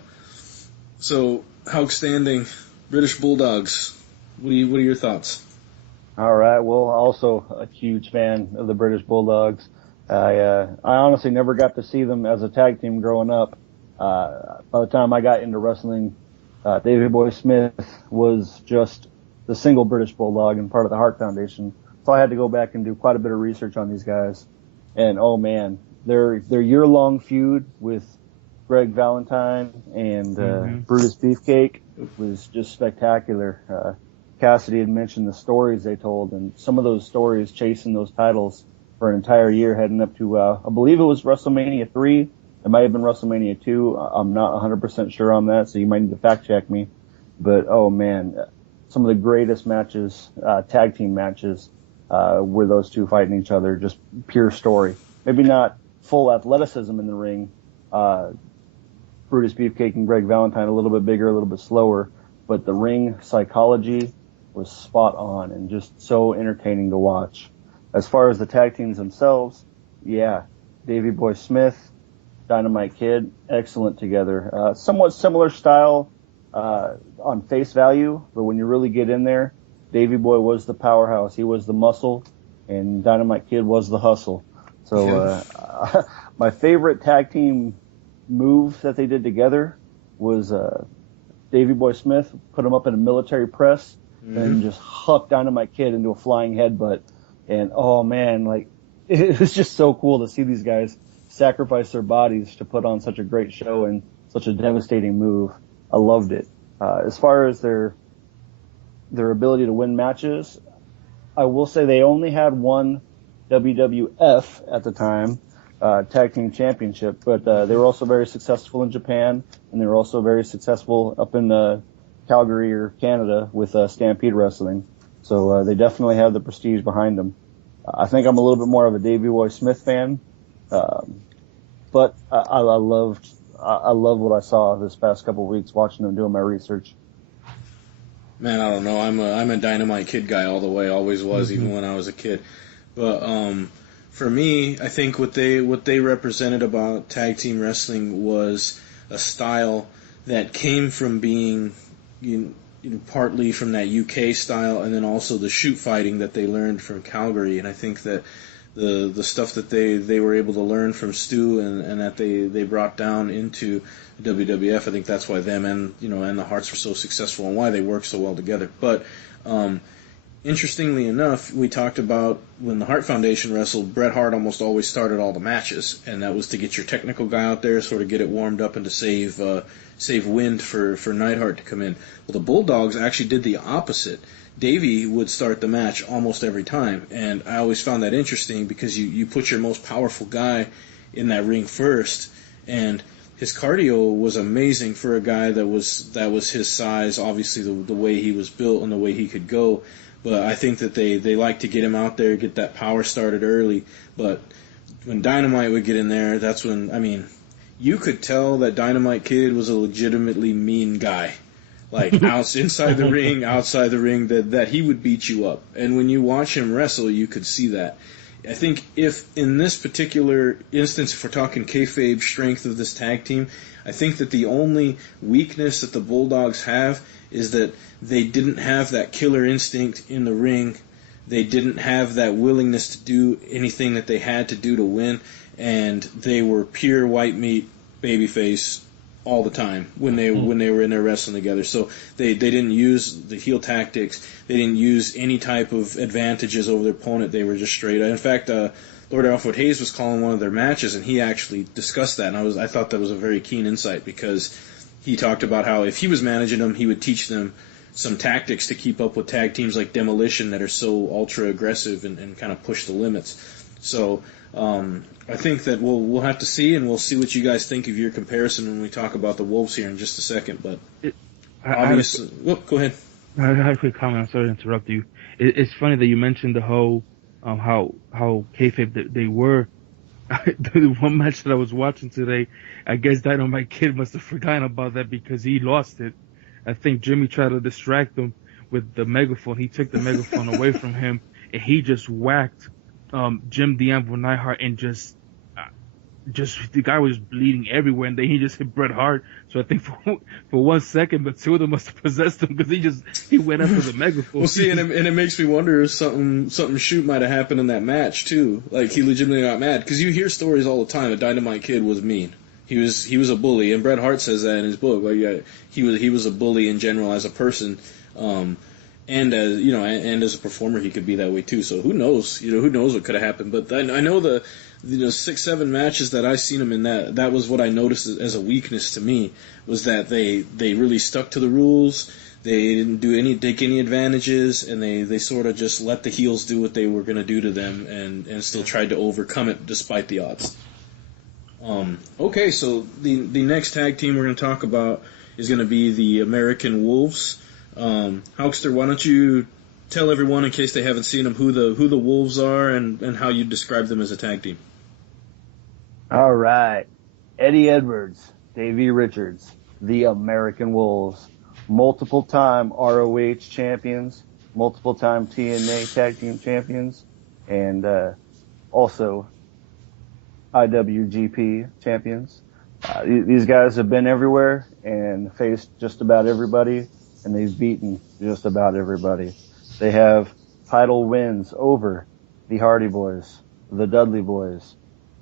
so outstanding British Bulldogs. What are your thoughts? All right. Well, also a huge fan of the British Bulldogs. I honestly never got to see them as a tag team growing up. By the time I got into wrestling, Davey Boy Smith was just the single British Bulldog and part of the Hart Foundation. So I had to go back and do quite a bit of research on these guys. And oh man, their year-long feud with Greg Valentine and Brutus Beefcake was just spectacular. Cassidy had mentioned the stories they told, and some of those stories chasing those titles for an entire year heading up to, I believe it was WrestleMania 3. It might have been WrestleMania 2. I'm not 100% sure on that, so you might need to fact check me. But oh man, some of the greatest matches, tag team matches, were those two fighting each other. Just pure story. Maybe not full athleticism in the ring. Brutus Beefcake and Greg Valentine a little bit bigger, a little bit slower, but the ring psychology was spot on and just so entertaining to watch. As far as the tag teams themselves, yeah, Davey Boy Smith, Dynamite Kid, excellent together. Somewhat similar style on face value, but when you really get in there, Davey Boy was the powerhouse. He was the muscle, and Dynamite Kid was the hustle. So my favorite tag team move that they did together was Davey Boy Smith put him up in a military press and just hucked Dynamite Kid into a flying headbutt. And oh man, like it was just so cool to see these guys sacrifice their bodies to put on such a great show and such a devastating move. I loved it. As far as their ability to win matches, I will say they only had one WWF at the time, tag team championship, but they were also very successful in Japan, and they were also very successful up in Calgary or Canada with Stampede Wrestling. So they definitely have the prestige behind them. I think I'm a little bit more of a Davey Boy Smith fan, but I loved what I saw this past couple of weeks watching them doing my research. Man, I don't know. I'm a Dynamite Kid guy all the way. Always was, even when I was a kid. But for me, I think what they represented about tag team wrestling was a style that came from being partly from that UK style, and then also the shoot fighting that they learned from Calgary. And I think that the stuff that they were able to learn from Stu and that they brought down into WWF, I think that's why them and the Hearts were so successful and why they work so well together. But interestingly enough, we talked about when the Hart Foundation wrestled, Bret Hart almost always started all the matches, and that was to get your technical guy out there, sort of get it warmed up and to save wind for Neidhart to come in. Well, the Bulldogs actually did the opposite. Davey would start the match almost every time, and I always found that interesting because you put your most powerful guy in that ring first, and his cardio was amazing for a guy that was his size, obviously the way he was built and the way he could go. But I think that they like to get him out there, get that power started early. But when Dynamite would get in there, that's when, you could tell that Dynamite Kid was a legitimately mean guy. Like, inside the ring, outside the ring, that he would beat you up. And when you watch him wrestle, you could see that. I think if, in this particular instance, if we're talking kayfabe strength of this tag team, I think that the only weakness that the Bulldogs have is that they didn't have that killer instinct in the ring. They didn't have that willingness to do anything that they had to do to win, and they were pure white meat babyface all the time when they were in there wrestling together. So they didn't use the heel tactics. They didn't use any type of advantages over their opponent. They were just straight. In fact, Lord Alfred Hayes was calling one of their matches, and he actually discussed that. And I thought that was a very keen insight, because he talked about how if he was managing them, he would teach them some tactics to keep up with tag teams like Demolition that are so ultra aggressive and kind of push the limits. So I think that we'll have to see, and we'll see what you guys think of your comparison when we talk about the Wolves here in just a second. But obviously, go ahead. I had a quick comment. I'm sorry to interrupt you. It's funny that you mentioned the whole how kayfabe they were. The one match that I was watching today, I guess Dynamite Kid must have forgotten about that because he lost it. I think Jimmy tried to distract him with the megaphone. He took the megaphone away from him, and he just whacked Jim the Anvil Neidhart, and just the guy was bleeding everywhere, and then he just hit Bret Hart. So I think for 1 second, the two of them must have possessed him, because he went after the megaphone. Well, see, and it makes me wonder if something shoot might have happened in that match too. Like, he legitimately got mad, because you hear stories all the time that Dynamite Kid was mean. He was a bully, and Bret Hart says that in his book. Like, he was a bully in general as a person. And as a performer, he could be that way too. So who knows? Who knows what could have happened? But I know the 6-7 matches that I seen him in, that was what I noticed as a weakness to me, was that they really stuck to the rules. They didn't take any advantages, and they sort of just let the heels do what they were going to do to them, and still tried to overcome it despite the odds. Okay, so the next tag team we're going to talk about is going to be the American Wolves. Hulkster, why don't you tell everyone, in case they haven't seen them, who the Wolves are and how you describe them as a tag team? All right. Eddie Edwards, Davey Richards, the American Wolves, multiple-time ROH champions, multiple-time TNA tag team champions, and also IWGP champions. These guys have been everywhere and faced just about everybody, and they've beaten just about everybody. They have title wins over the Hardy Boys, the Dudley Boys.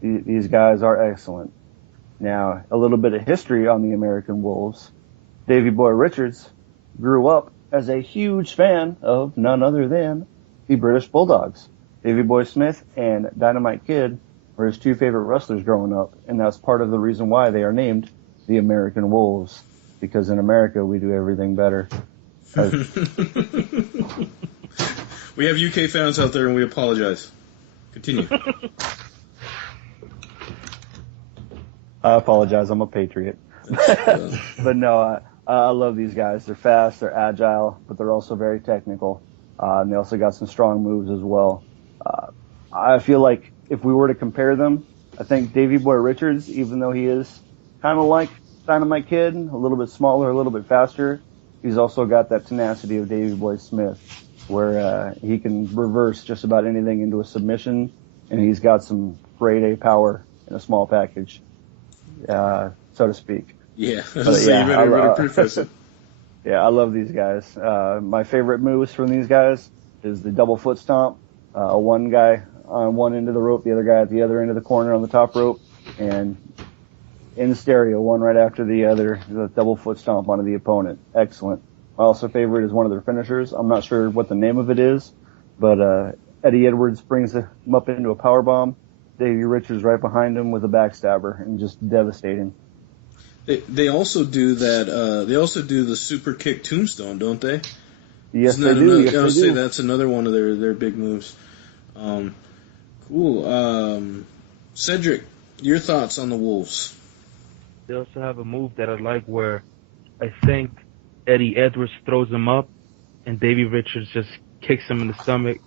These guys are excellent. Now, a little bit of history on the American Wolves. Davey Boy Richards grew up as a huge fan of none other than the British Bulldogs. Davey Boy Smith and Dynamite Kid were his two favorite wrestlers growing up, and that's part of the reason why they are named the American Wolves, because in America we do everything better. We have UK fans out there, and we apologize. Continue. I apologize. I'm a patriot. But no, I love these guys. They're fast, they're agile, but they're also very technical. And they also got some strong moves as well. I feel like if we were to compare them, I think Davey Boy Richards, even though he is kind of like Dynamite Kid, a little bit smaller, a little bit faster, he's also got that tenacity of Davey Boy Smith, where he can reverse just about anything into a submission, and he's got some grade A power in a small package, so to speak. Yeah, you better preface it. Yeah, I love these guys. My favorite moves from these guys is the double foot stomp. One guy on one end of the rope, the other guy at the other end of the corner on the top rope, and in stereo, one right after the other, the double foot stomp onto the opponent. Excellent. My also favorite is one of their finishers. I'm not sure what the name of it is, but Eddie Edwards brings him up into a powerbomb. Davey Richards right behind him with a backstabber, and just devastating. They also do that. They also do the super kick tombstone, don't they? Yes, they do. Yes, I would say that's another one of their big moves. Cool. Cedric, your thoughts on the Wolves? They also have a move that I like where I think Eddie Edwards throws him up and Davey Richards just kicks him in the stomach.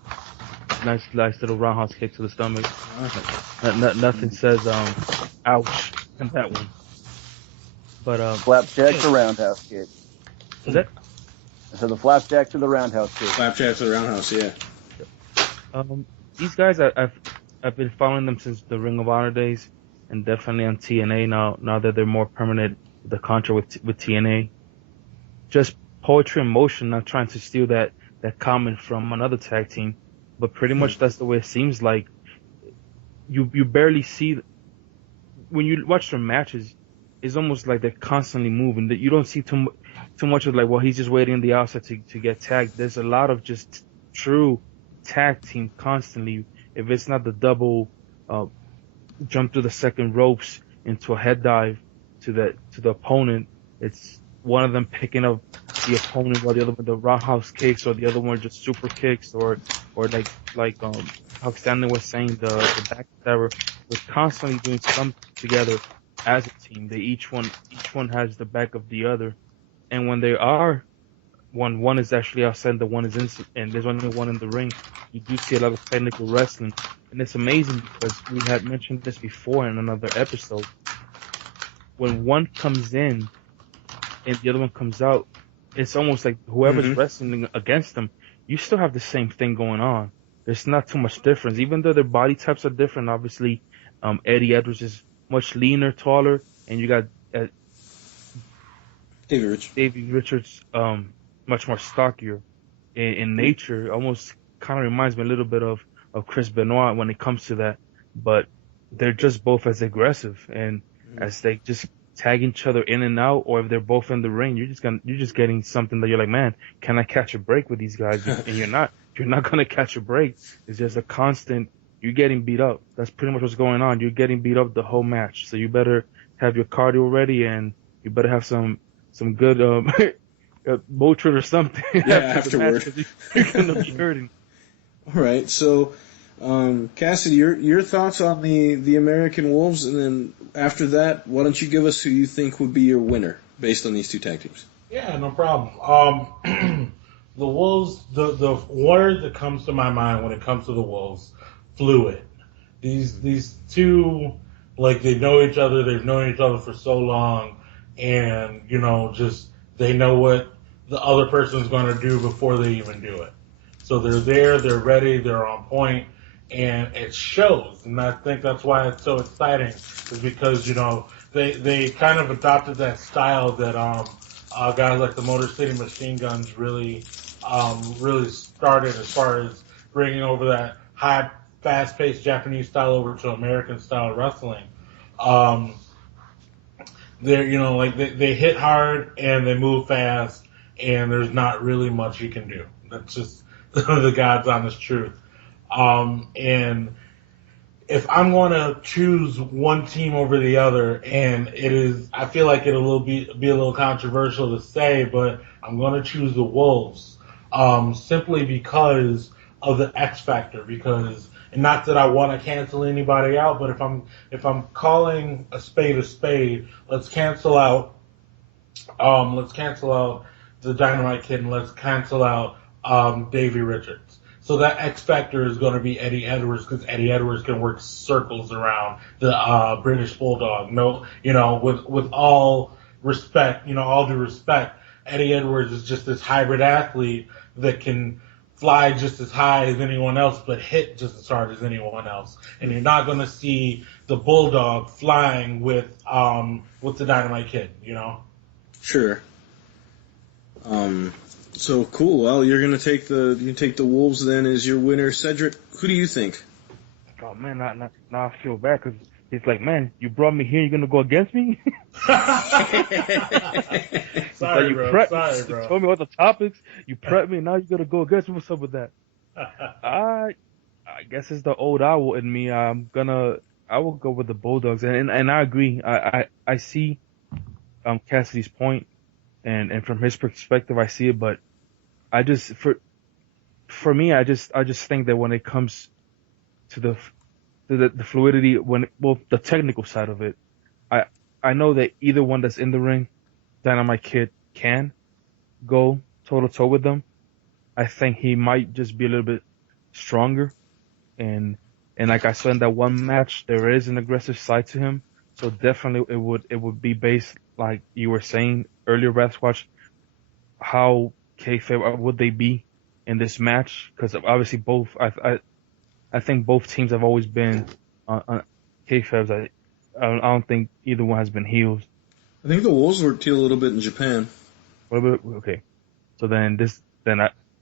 Nice little roundhouse kick to the stomach. Nothing says ouch in that one. But Flapjack to roundhouse kick. is that? So the flapjack to the roundhouse kick. Flapjack to the roundhouse, yeah. These guys, I've been following them since the Ring of Honor days, and definitely on TNA now that they're more permanent, the contract with TNA. Just poetry in motion, not trying to steal that comment from another tag team, but pretty much that's the way it seems like. You barely see, when you watch their matches, it's almost like they're constantly moving. That you don't see too much of like, well, he's just waiting on the outside to get tagged. There's a lot of just true tag team constantly. If it's not the double jump to the second ropes into a head dive to the opponent, it's one of them picking up the opponent while the other one the roundhouse kicks, or the other one just super kicks, or like how Stanley was saying, the backstabber. We're constantly doing something together as a team. Each one has the back of the other, and when they are, one is actually outside, the one is in, and there's only one in the ring. You do see a lot of technical wrestling, and it's amazing because we had mentioned this before in another episode. When one comes in and the other one comes out, it's almost like whoever's wrestling against them, you still have the same thing going on. There's not too much difference, even though their body types are different. Obviously, Eddie Edwards is much leaner, taller, and you got Davey Richards, much more stockier in nature. Almost kind of reminds me a little bit of Chris Benoit when it comes to that. But they're just both as aggressive, and as they just tag each other in and out, or if they're both in the ring, you're just getting something that you're like, man, can I catch a break with these guys? And you're not gonna catch a break. It's just a constant. You're getting beat up. That's pretty much what's going on. You're getting beat up the whole match. So you better have your cardio ready, and you better have some good Motrin or something. Yeah, afterward. You're gonna be hurting. All right, so Cassidy, your thoughts on the American Wolves, and then after that, why don't you give us who you think would be your winner based on these two tag teams? Yeah, no problem. The Wolves, the word that comes to my mind when it comes to the Wolves, fluid. These two, like, they know each other. They've known each other for so long, and just they know what the other person's going to do before they even do it. So they're there, they're ready, they're on point, and it shows. And I think that's why it's so exciting, is because they kind of adopted that style that guys like the Motor City Machine Guns really started, as far as bringing over that high, fast-paced Japanese style over to American style wrestling. They hit hard and they move fast, and there's not really much you can do. That's just the God's honest truth. And if I'm going to choose one team over the other, and I feel like it'll be a little controversial to say, but I'm going to choose the Wolves, simply because of the X factor. And not that I want to cancel anybody out, but if I'm calling a spade, let's cancel out the Dynamite Kid, and let's cancel out Davey Richards. So that X factor is going to be Eddie Edwards, because Eddie Edwards can work circles around the British Bulldog. With all respect, all due respect, Eddie Edwards is just this hybrid athlete that can fly just as high as anyone else, but hit just as hard as anyone else. And you're not going to see the Bulldog flying with the Dynamite Kid. Sure. So cool. Well, you're gonna take the Wolves then as your winner, Cedric. Who do you think? Oh man, now I feel bad because it's like, man, you brought me here, you're gonna go against me? Sorry, bro. You told me what the topics. You prepped me, now you're gonna go against me. What's up with that? I guess it's the old owl in me. I will go with the Bulldogs, and I agree. I see Cassidy's point. And from his perspective, I see it, but I just, for me, I just think that when it comes to the fluidity, the technical side of it, I know that either one that's in the ring, Dynamite Kid can go toe to toe with them. I think he might just be a little bit stronger, and like I saw in that one match, there is an aggressive side to him. So definitely it would be based, like you were saying earlier, Squatch, how kayfabe would they be in this match? Because obviously I think both teams have always been on kayfabes. I don't think either one has been heels. I think the Wolves worked heel a little bit in Japan. Okay, so then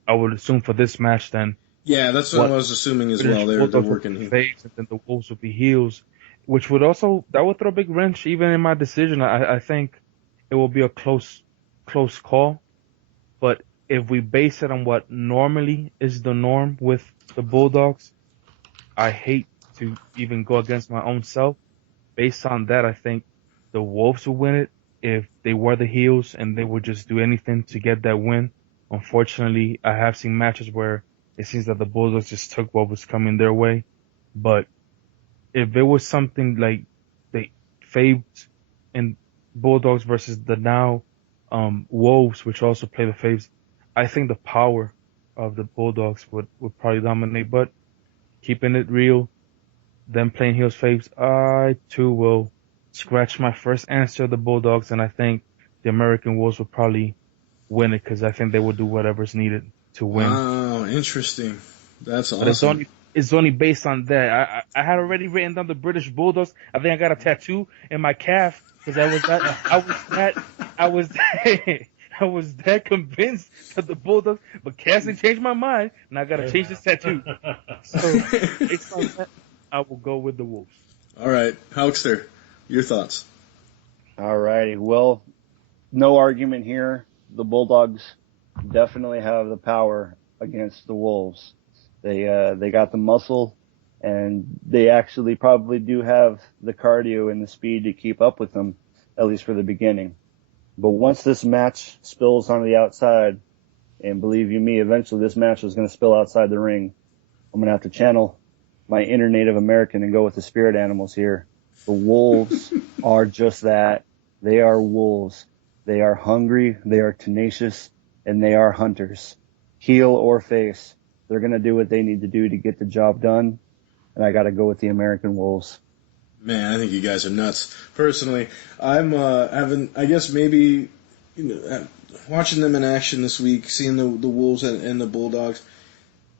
I would assume for this match then. Yeah, that's what I was assuming as well. They're working heel. Face, and then the Wolves would be heels, which would that would throw a big wrench even in my decision. I think it will be a close call, but if we base it on what normally is the norm with the Bulldogs, I hate to even go against my own self. Based on that, I think the Wolves will win it if they were the heels and they would just do anything to get that win. Unfortunately, I have seen matches where it seems that the Bulldogs just took what was coming their way. But if it was something like they faved in Bulldogs versus the now Wolves, which also play the faves, I think the power of the Bulldogs would probably dominate. But keeping it real, them playing heels faves, I too will scratch my first answer, the Bulldogs, and I think the American Wolves will probably win it because I think they will do whatever's needed to win. Wow, interesting. That's awesome. But it's only based on that. I had already written down the British Bulldogs. I think I got a tattoo in my calf because I was that convinced of the Bulldogs, but Cassidy changed my mind, and I got to change this tattoo. So it's on that. I will go with the Wolves. All right, Hulkster, your thoughts? All righty. Well, no argument here. The Bulldogs definitely have the power against the Wolves. They got the muscle, and they actually probably do have the cardio and the speed to keep up with them, at least for the beginning. But once this match spills on the outside, and believe you me, eventually this match is going to spill outside the ring, I'm going to have to channel my inner Native American and go with the spirit animals here. The Wolves are just that. They are wolves. They are hungry, they are tenacious, and they are hunters. Heel or face, they're going to do what they need to do to get the job done, and I got to go with the American Wolves. Man, I think you guys are nuts. Personally, I'm I guess maybe watching them in action this week, seeing the Wolves and the Bulldogs.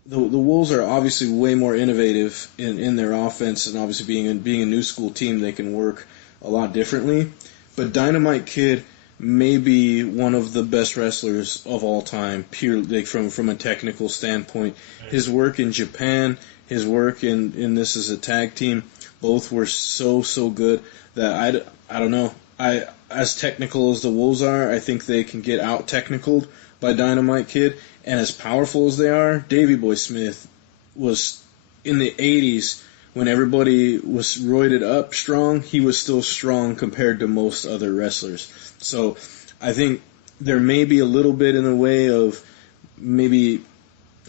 The Wolves are obviously way more innovative in their offense, and obviously being a new school team, they can work a lot differently. But Dynamite Kid may be one of the best wrestlers of all time, purely from a technical standpoint. His work in Japan, his work in this as a tag team, both were so good that I don't know. As technical as the Wolves are, I think they can get out technicaled by Dynamite Kid. And as powerful as they are, Davey Boy Smith was in the 80s when everybody was roided up strong. He was still strong compared to most other wrestlers. So I think there may be a little bit in the way of maybe,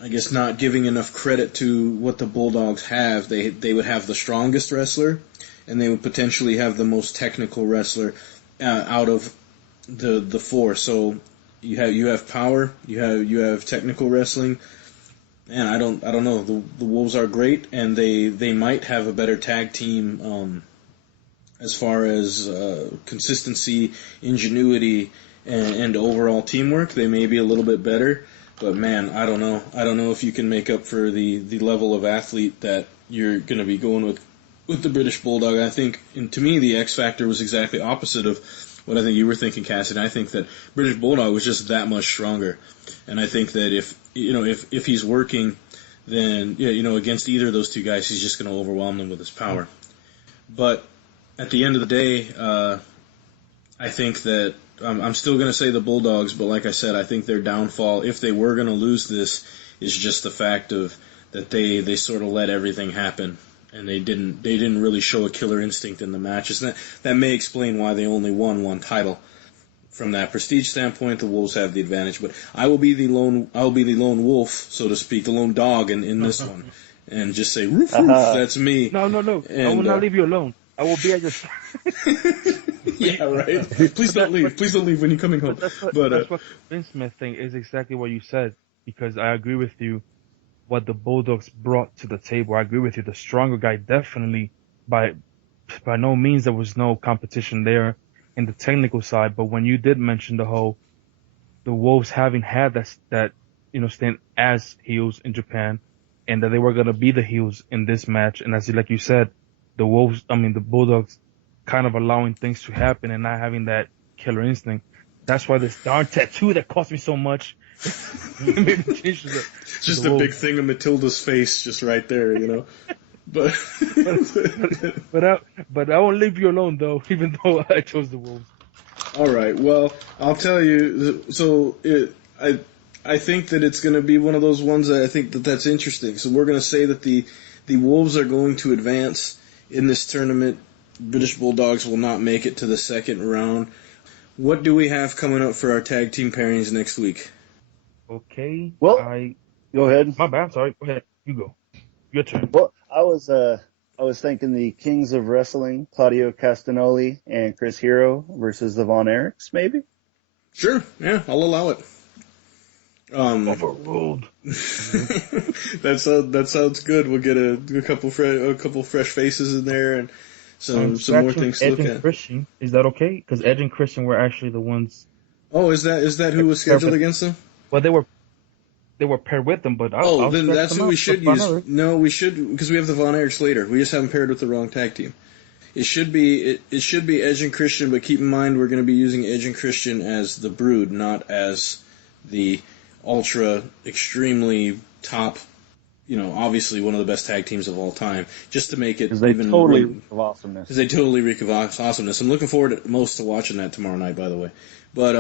I guess, not giving enough credit to what the Bulldogs have. They would have the strongest wrestler, and they would potentially have the most technical wrestler out of the four. So you have power, you have technical wrestling. Man, I don't know. The Wolves are great, and they might have a better tag team as far as consistency, ingenuity, and overall teamwork. They may be a little bit better, but man, I don't know. I don't know if you can make up for the level of athlete that you're going to be going with the British Bulldog. I think, and to me, the X factor was exactly opposite of what I think you were thinking, Cassidy. I think that British Bulldog was just that much stronger, and I think that if he's working, then against either of those two guys, he's just going to overwhelm them with his power. But at the end of the day, I think that I'm still going to say the Bulldogs, but like I said, I think their downfall, if they were going to lose this, is just the fact of that they sort of let everything happen. And they didn't really show a killer instinct in the matches. That may explain why they only won one title. From that prestige standpoint, the Wolves have the advantage. But I will be the lone wolf, so to speak, the lone dog in this one, and just say roof roof. That's me. No. And, I will not leave you alone. I will be at your side. Yeah, right. Please don't leave. Please don't leave when you're coming home. That's what Vince Smith thing is exactly what you said, because I agree with you. What the Bulldogs brought to the table, I agree with you. The stronger guy definitely by by no means there was no competition there in the technical side. But when you did mention the Wolves having had that stint as heels in Japan, and that they were gonna be the heels in this match, and like you said, the Bulldogs, kind of allowing things to happen and not having that killer instinct. That's why this darn tattoo that cost me so much made me change to the. Just a big thing of Matilda's face, just right there, But I won't leave you alone though, even though I chose the Wolves. All right. Well, I'll tell you. So I think that it's going to be one of those ones that I think that's interesting. So we're going to say that the Wolves are going to advance in this tournament. British Bulldogs will not make it to the second round. What do we have coming up for our tag team pairings next week? Okay. Well, go ahead. My bad. Sorry. Go ahead. You go. Your turn. Well, I was thinking the Kings of Wrestling, Claudio Castagnoli and Chris Hero versus the Von Erichs, maybe? Sure. Yeah, I'll allow it. Overruled. That sounds good. We'll get a couple fresh faces in there and some more things to look at. Christian, is that okay? Because Edge and Christian were actually the ones. Oh, is that who was scheduled against them? Well, they were paired with them, but then that's who we should use. No, we should, because we have the Von Erichs later. We just haven't paired with the wrong tag team. It should be Edge and Christian, but keep in mind we're going to be using Edge and Christian as the Brood, not as the ultra extremely top. Obviously one of the best tag teams of all time, just to make it because they totally reek of awesomeness. Because they totally reek of awesomeness. I'm looking forward to watching that tomorrow night, by the way. But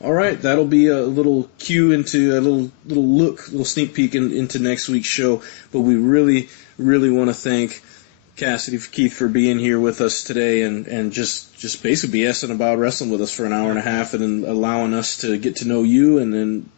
all right, that'll be a little cue into a little sneak peek into next week's show. But we really, really want to thank Cassidy Kieth for being here with us today and just basically BSing about wrestling with us for an hour and a half, and then allowing us to get to know you, and then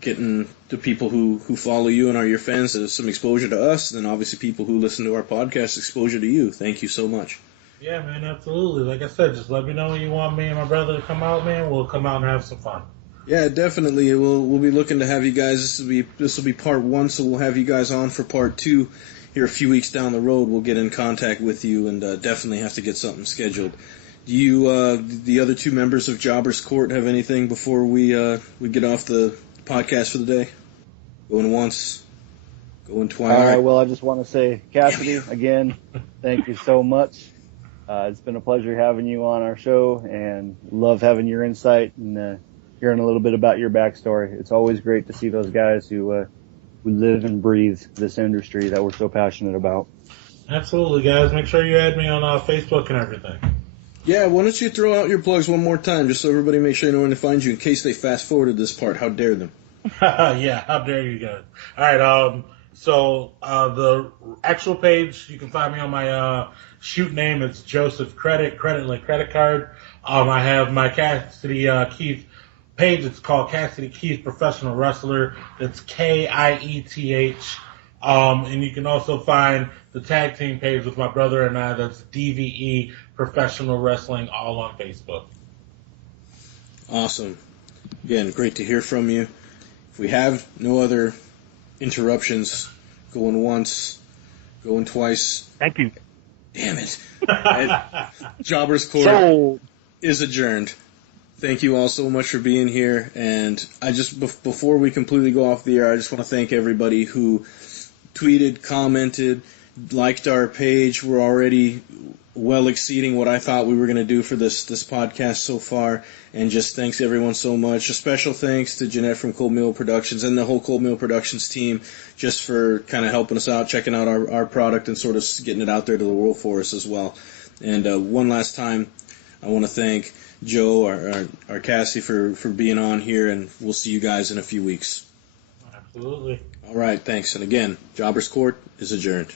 getting the people who follow you and are your fans some exposure to us, and then obviously people who listen to our podcast exposure to you. Thank you so much. Yeah, man, absolutely. Like I said, just let me know when you want me and my brother to come out, man. We'll come out and have some fun. Yeah, definitely. We'll be looking to have you guys. This will be part 1, so we'll have you guys on for part 2 here a few weeks down the road. We'll get in contact with you and definitely have to get something scheduled. Do you, the other 2 members of Jobber's Court, have anything before we get off the podcast for the day? Going once, going twice. Well, I just want to say, Cassidy, again, thank you so much. It's been a pleasure having you on our show, and love having your insight and hearing a little bit about your backstory. It's always great to see those guys who live and breathe this industry that we're so passionate about. Absolutely, guys. Make sure you add me on Facebook and everything. Yeah, why don't you throw out your plugs one more time, just so everybody makes sure they know where to find you in case they fast-forwarded this part. How dare them? Yeah, how dare you guys. All right, so the actual page, you can find me on my shoot name. It's Joseph Credit like credit card. I have my Cassidy Kieth page. It's called Cassidy Kieth Professional Wrestler. It's Kieth. And you can also find the tag team page with my brother and I. That's DVE Professional Wrestling, all on Facebook. Awesome. Again, great to hear from you. If we have no other interruptions, going once, going twice. Thank you. Damn it. Jobber's Court is adjourned. Thank you all so much for being here. And I just, before we completely go off the air, I just want to thank everybody who tweeted, commented, liked our page. We're already well exceeding what I thought we were going to do for this podcast so far. And just thanks everyone so much. A special thanks to Jeanette from Cold Meal Productions and the whole Cold Meal Productions team just for kind of helping us out, checking out our product and sort of getting it out there to the world for us as well. And one last time, I want to thank Joe, our Cassie, for being on here, and we'll see you guys in a few weeks. Absolutely. All right, thanks. And again, Jobber's Court is adjourned.